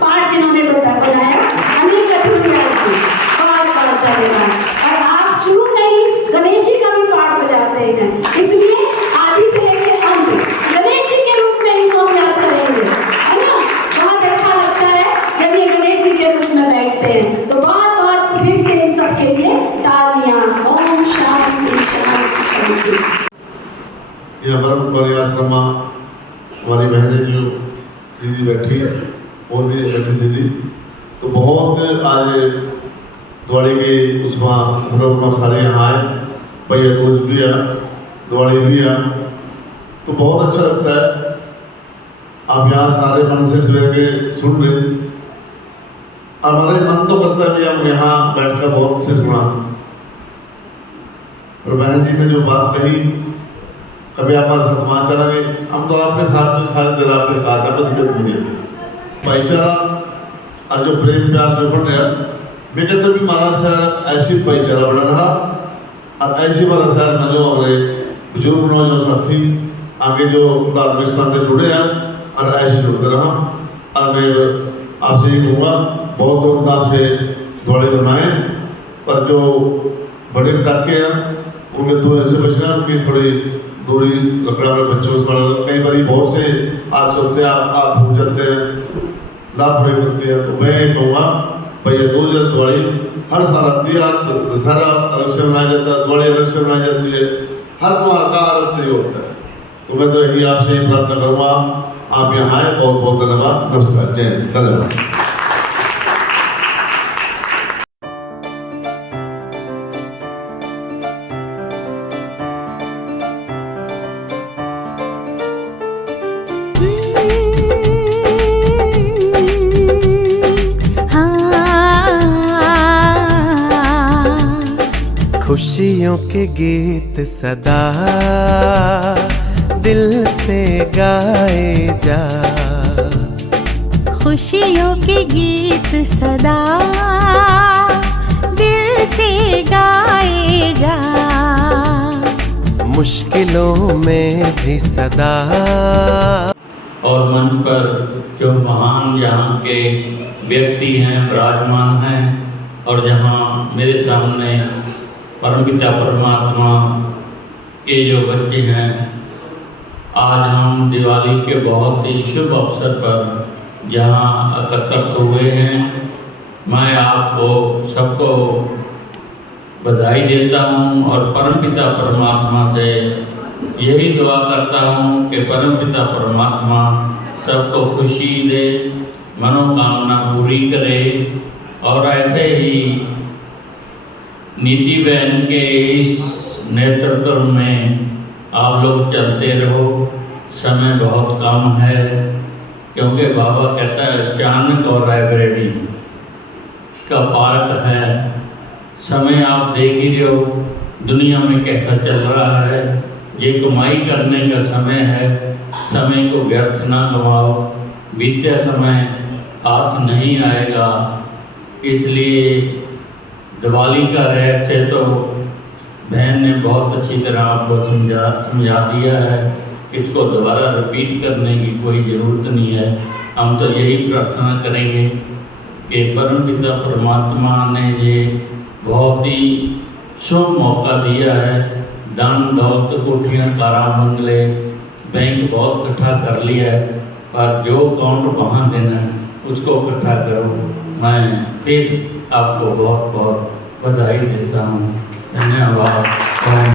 पार्ट जिन्होंने बनाया अनिल कठुरिया जी, बहुत बहुत धन्यवाद। और आप शुरू में ही गणेश जी का भी पार्ट बजाते हैं, इसलिए आदि से लेकर अंत गणेश जी के रूप में इनको हम याद करेंगे, है ना। बहुत अच्छा लगता है जब ये गणेश जी के रूप में बैठते हैं। तो बहुत बहुत फिर से इन सबके लिए तालियां। ओम शांति शांति। ये हमारा परिवार हमारी बहनें जो दीदी बैठी और भी बैठी दीदी, तो बहुत आज दिवाली के उसमें हम लोग सारे यहाँ आए, भैया दूज भी आ, दिवाली भी आ, तो बहुत अच्छा लगता है। आप यहाँ सारे मन से रह के सुन रहे, हमारे मन तो करता है कि हम यहाँ बैठकर बहुत से सुना। और बहन जी ने जो बात कही, कभी हमारे साथ वहाँ चला गए, हम तो आपके साथ में सारे दिन आपके साथ आपको दिक्कत नहीं देते। भाईचारा और जो प्रेम प्यार में बढ़ रहा, मैं कहता भी महाराज सर ऐसी भाईचारा बढ़ रहा और ऐसी बार सर में जो हमारे बुजुर्ग नौजवान साथी आगे जो धार्मिक स्थान से जुड़े हैं और ऐसे जुड़ते रहा। और मैं आपसे ये कहूँगा बहुत धूमधाम से दिवाली मनाएं, पर जो बड़े पटाखे हैं उनके धुएं से बचना, उनकी थोड़ी दूरी रखना में बच्चों को। कई बार बहुत से आज सोचते हैं आप भूल जाते हैं, लापरवाही करते हैं। तो मैं कहूँगा भैया 2000 दिवाली हर साल आती है, दशहरा अलग से मनाया जाता है, दिवाली अलग से मनाई जाती है, हर त्योहार का अलग तरीका होता है। तो मैं तो यही आपसे प्रार्थना करूँगा, आप यहाँ आए, बहुत बहुत धन्यवाद। नमस्कार, जय हिंद, धन्यवाद। खुशियों के गीत सदा दिल से गाए जा, खुशियों के गीत सदा दिल से गाए जा, मुश्किलों में भी सदा। और मंच पर जो महान यहाँ के व्यक्ति हैं विराजमान हैं, और जहाँ मेरे सामने परमपिता परमात्मा के जो बच्चे हैं, आज हम दिवाली के बहुत ही शुभ अवसर पर जहाँ एकत्रित हुए हैं, मैं आपको सबको बधाई देता हूँ और परमपिता परमात्मा से यही दुआ करता हूँ कि परमपिता परमात्मा सबको खुशी दे, मनोकामना पूरी करे। और ऐसे ही नीति बहन के इस नेतृत्व में आप लोग चलते रहो। समय बहुत कम है, क्योंकि बाबा कहता है चाणक्य और लाइब्रेरी का पार्ट है। समय आप देख ही रहे हो दुनिया में कैसा चल रहा है। ये कमाई करने का समय है, समय को व्यर्थ ना गवाओ, बीते समय हाथ नहीं आएगा। इसलिए दिवाली का रहस्य तो बहन ने बहुत अच्छी तरह आपको समझा दिया है, इसको दोबारा रिपीट करने की कोई ज़रूरत नहीं है। हम तो यही प्रार्थना करेंगे कि परमपिता परमात्मा ने ये बहुत ही शुभ मौका दिया है। दान दौलत कोठियाँ कारा बंगले बैंक बहुत इकट्ठा कर लिया है, पर जो अकाउंट वहाँ देना है उसको इकट्ठा करो। मैं फिर आपको बहुत बहुत बधाई देता हूँ। धन्यवाद।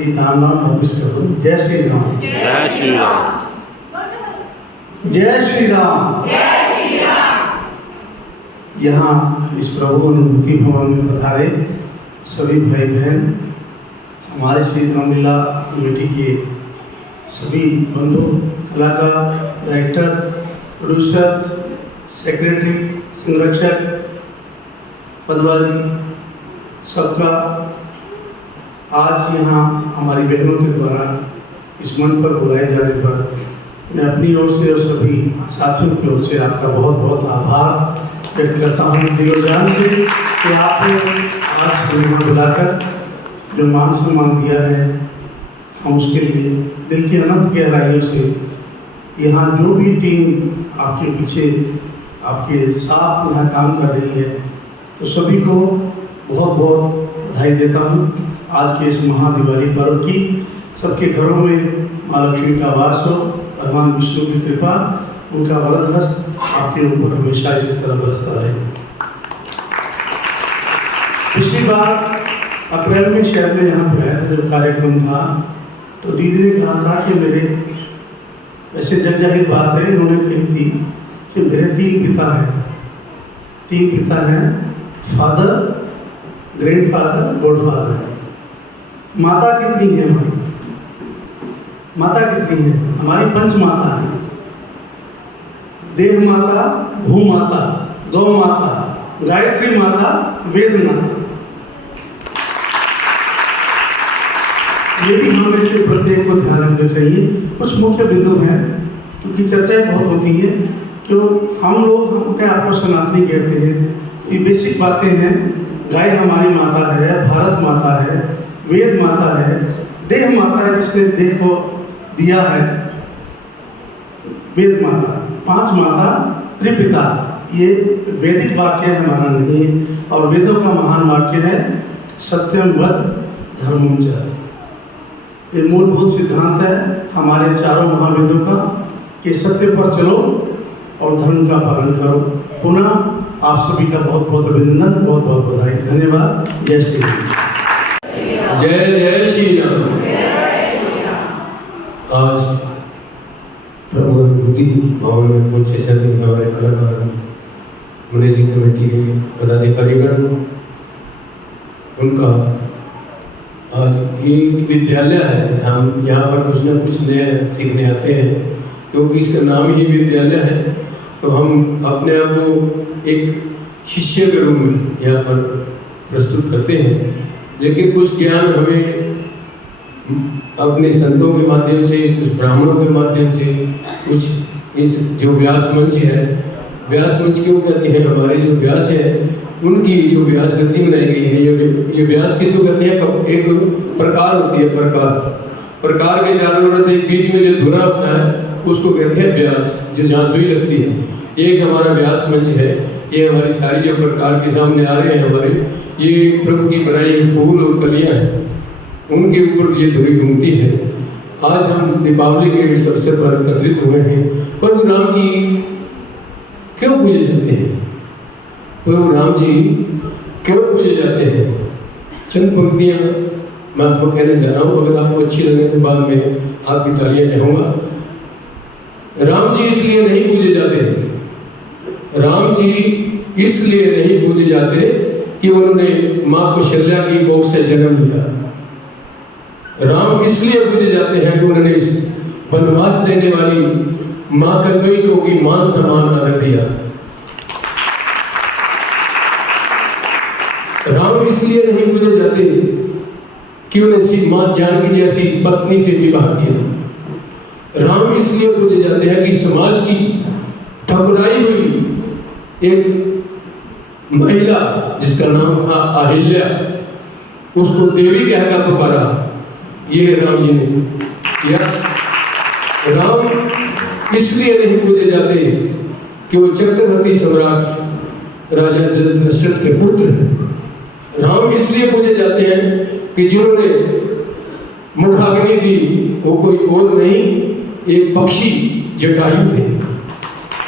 मेरी राम नाम वापिस कर दूँ। जय श्री राम। जय श्री राम। जय श्री राम। यहाँ इस प्रभु अनुभूति भवन में पधारे सभी भाई बहन, हमारे श्री रामलीला कमेटी के सभी बंधु, कलाकार, डायरेक्टर, प्रोड्यूसर, सेक्रेटरी, संरक्षक, पदवाजी, सबका आज यहाँ हमारी बहनों के द्वारा इस मंच पर बुलाए जाने पर मैं अपनी ओर से और सभी साथियों की ओर से आपका बहुत बहुत आभार व्यक्त करता हूँ दिलो जान से कि आपने आज हमें यहाँ बुलाकर जो मान सम्मान दिया है, हम उसके लिए दिल की अनंत गहराइयों से यहाँ जो भी टीम आपके पीछे आपके साथ यहाँ काम कर रही है, तो सभी को बहुत बहुत बधाई देता हूँ आज के इस महादिवाली पर्व की। सबके घरों में माँ लक्ष्मी का वास हो, भगवान विष्णु की कृपा, उनका वरद हस्त आपके ऊपर हमेशा इसी तरह बरसता रहे। पिछली बार अप्रैल में शहर में यहाँ पे आया था जब कार्यक्रम था, तो दीदी ने कहा था कि मेरे, वैसे जग जाहिर बात है, उन्होंने कही थी कि मेरे 3 पिता हैं। 3 पिता हैं, फादर, ग्रैंडफादर, गॉडफादर। माता कितनी है हमारी? माता कितनी है? हमारी 5 माता है। देह माता, भू माता, गौ माता, गायत्री माता, वेद माता। ये भी हमें से प्रत्येक को ध्यान रखना चाहिए। कुछ मुख्य बिंदु हैं, क्योंकि चर्चाएं बहुत होती हैं, क्यों हम लोग अपने आप को सनातनी कहते हैं। ये बेसिक बातें हैं। गाय हमारी माता है, भारत माता है, वेद माता है, देह माता है जिसने देह को दिया है, वेद माता, 5 माता, त्रिपिता। ये वैदिक वाक्य है, हमारा नहीं है। और वेदों का महान वाक्य है सत्यम वद धर्मम च। ये मूलभूत सिद्धांत है हमारे चारों महावेदों का कि सत्य पर चलो और धर्म का पालन करो। पुनः आप सभी का बहुत बहुत अभिनंदन, बहुत बहुत बधाई, धन्यवाद। जय श्री राम। जय जय श्री राम। आज प्रभु अनुभूति भवन में पहुंचे सभी हमारे कलाकार, मैनेजिंग कमेटी के पदाधिकारीगण, उनका आज ये विद्यालय है। हम यहाँ पर कुछ न कुछ नया सीखने आते हैं, क्योंकि इसका नाम ही विद्यालय है। तो हम अपने आप को एक शिष्य के रूप में यहाँ पर प्रस्तुत करते हैं, लेकिन कुछ ज्ञान हमें अपने संतों के माध्यम से, कुछ ब्राह्मणों के माध्यम से, कुछ इस जो व्यास मंच है, व्यास मंच क्यों कहते हैं, हमारे जो व्यास है उनकी जो व्यास गति बनाई गई है। ये व्यास किसको कहते हैं? एक प्रकार होती है, प्रकार के जानवर होते हैं। बीच में जो धुरा होता है उसको कहते हैं व्यास, जो जहाँ सुई लगती है। एक हमारा व्यास मंच है। ये हमारी सारी जो प्रकार के सामने आ रहे हैं हमारे, ये प्रभु की बनाई हुई फूल और कलियाँ हैं, उनके ऊपर ये धुरी घूमती है। आज हम दीपावली के इस अवसर पर एकत्रित हुए हैं। प्रभु राम की क्यों पूजे जाते हैं? प्रभु राम जी क्यों पूजे जाते हैं? चंद पंक्तियाँ मैं आपको कहने जा रहा हूँ, अगर आपको अच्छी लगे तो बाद में आपकी तालियां चाहूँगा। राम जी इसलिए नहीं पूजे जाते, राम जी इसलिए नहीं पूजे जाते कि उन्होंने माँ कौशल्या की कोख से जन्म लिया। राम इसलिए पूजे जाते हैं कि उन्होंने इस वनवास देने वाली माँ कैकेयी को की मान सम्मान आदर दिया। राम इसलिए नहीं पूजे जाते कि उन्हें माँ जानकी जैसी पत्नी से विवाह किया। राम इसलिए पूजे जाते हैं कि समाज की ठकुराई हुई एक महिला जिसका नाम था अहिल्या, उसको देवी कहकर पुकारा। ये राम जी ने किया। राम इसलिए नहीं पूजे जाते कि वो चक्रवर्ती सम्राट राजा दशरथ के पुत्र हैं। राम इसलिए पूजे जाते हैं कि जिन्होंने मुखाग्नि दी वो कोई और नहीं, एक पक्षी जटायु थे,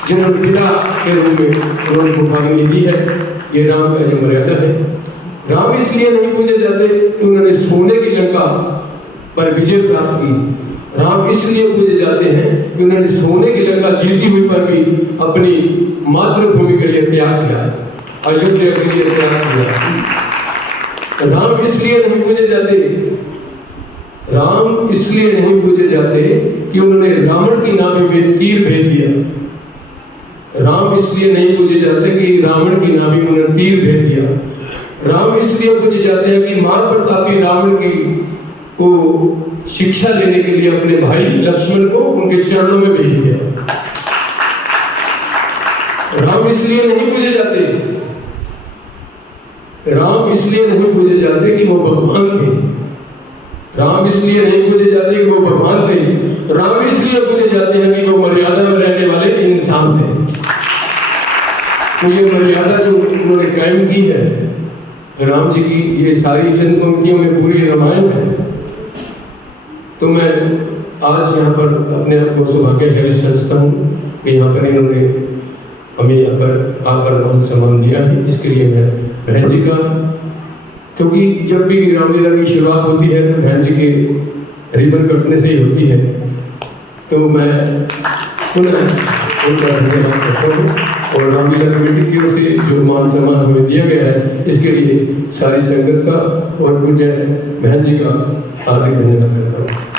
जिन्होंने पिता के रूप में उन्होंने मुखाग्नि दी है। ये राम का जो मर्यादा है। राम इसलिए नहीं पूजे जाते कि उन्होंने सोने की लंका पर विजय प्राप्त की। राम इसलिए पूजे जाते हैं कि उन्होंने सोने की लंका जीती हुई पर भी अपनी मातृभूमि के लिए त्याग किया, अयोध्या के लिए त्याग किया। राम इसलिए नहीं पूजे जाते, राम इसलिए नहीं पूजे जाते कि उन्होंने रावण की नाभि में तीर भेज दिया। राम इसलिए नहीं पूजे जाते कि रावण की नाभि में उन्होंने तीर भेज दिया। राम इसलिए पूजे जाते हैं कि महाप्रतापी रावण की को शिक्षा देने के लिए अपने भाई लक्ष्मण को उनके चरणों में भेज दिया। राम इसलिए नहीं पूजे जाते, राम इसलिए नहीं पूजे जाते कि वो भगवान थे। राम इसलिए नहीं पूजे जाते कि वो भगवान थे, राम इसलिए पूजे जाते हैं कि वो मर्यादा में रहने वाले इंसान थे। तो ये मर्यादा जो उन्होंने कायम की है राम जी की, ये सारी चंद पंक्तियों में पूरी रामायण है। तो मैं आज यहाँ पर अपने आप को सौभाग्यशाली समझता हूँ कि यहाँ पर इन्होंने हमें यहाँ पर आकर मान सम्मान दिया है। इसके लिए मैं बहन जी का, क्योंकि जब भी रामलीला की शुरुआत होती है तो बहन जी के रिबन कटने से ही होती है, तो मैं पुनः उनका धन्यवाद करता हूँ। और रामलीला कमेटी की ओर से जो मान सम्मान हमें दिया गया है इसके लिए सारी संगत का और मुझे बहन जी का हार्दिक धन्यवाद करता हूँ।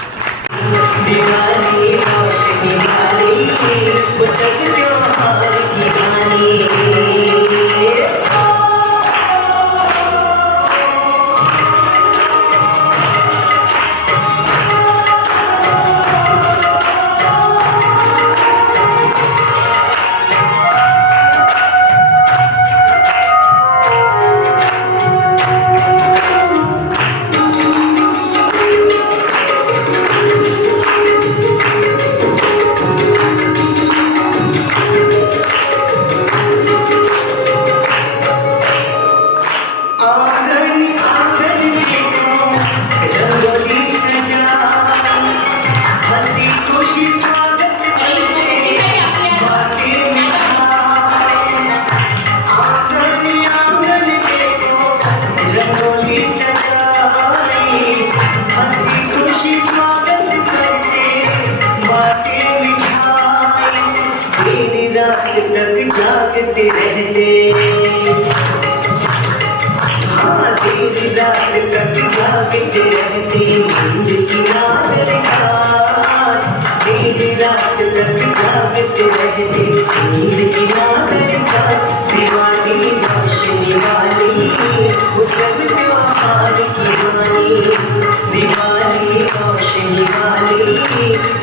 जागते रहते, हाँ देर रात तक जागते रहते, नींद की आदत खाए। देर रात तक जागते रहते, नींद की आदत खाए। दीवानी रोशनी वाली वो सब त्योहार की रानी, दीवानी रोशनी वाली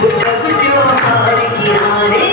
वो सब त्योहार की रानी।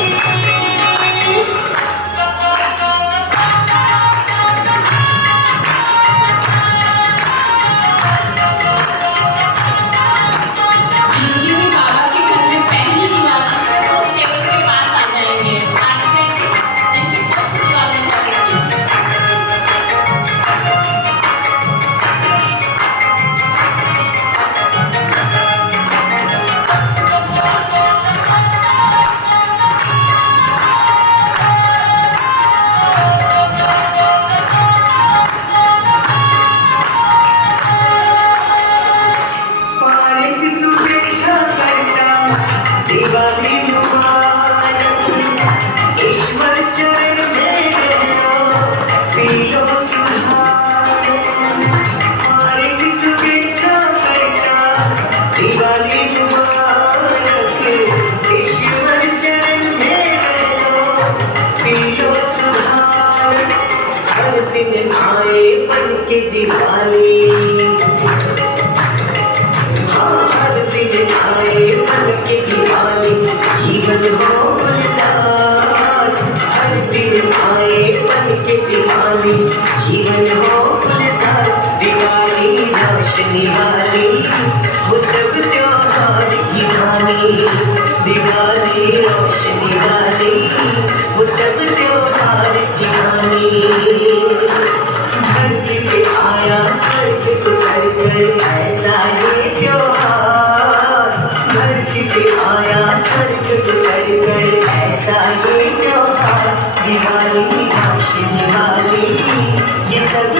ये सब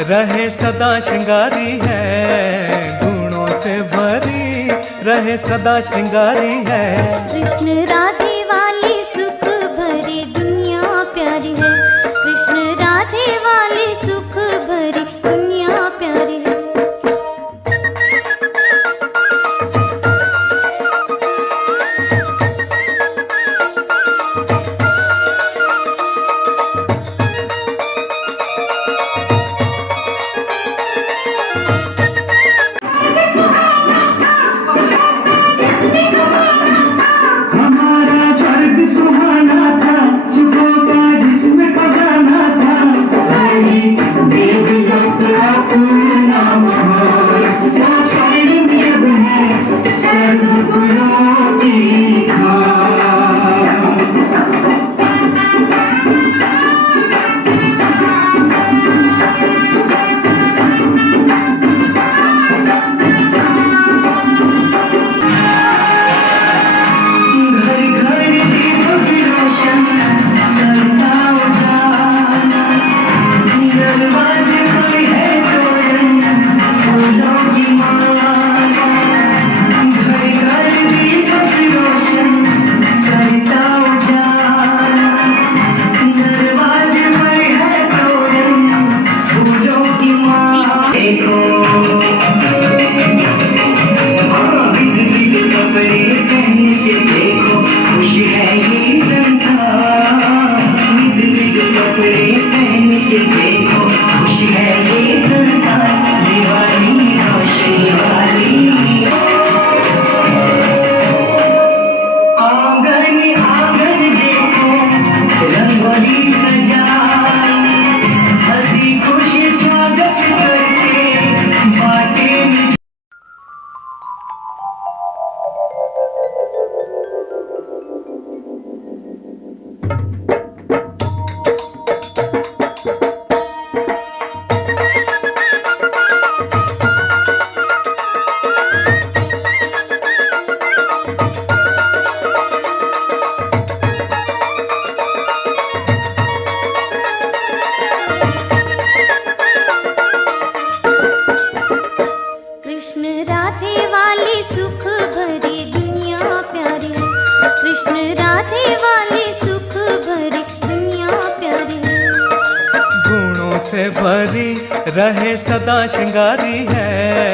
रहे सदा श्रृंगारी है, गुणों से भरी रहे सदा श्रृंगारी है। कृष्ण राधे वाली सुख भरी दुनिया प्यारी है, कृष्ण राधे वाली सुख भरी दुनिया प्यारी है। हमारा स्वर्ग सुहाना था, सुखों का जिसमें खजाना था, सारी देवी लोक अपना महान, जो स्वर्ग में अब है सर्वगुणों की खान। घर घर दीप की रोशन करता उजाला, दरवाजे पर है तोरण फूलों की माला। घर घर दीप की रोशन करता उजाला, दरवाजे पर है तोरण फूलों की माला। देखो कपड़े पहन के देखो, खुश है ये संसार। विध कपड़े पहन के देखो, खुश है ये संसार। दिवाली रोशनी वाली आंगन आंगन देखो, रंगोली सजाई, हंसी खुशी स्वागत करके बाटे मिठाई। कृष्ण राधे वाली सुख भरी दुनिया प्यारी है, कृष्ण राधे वाली सुख भरी दुनिया प्यारी है। गुणों से भरी रहे सदा श्रृंगारी है,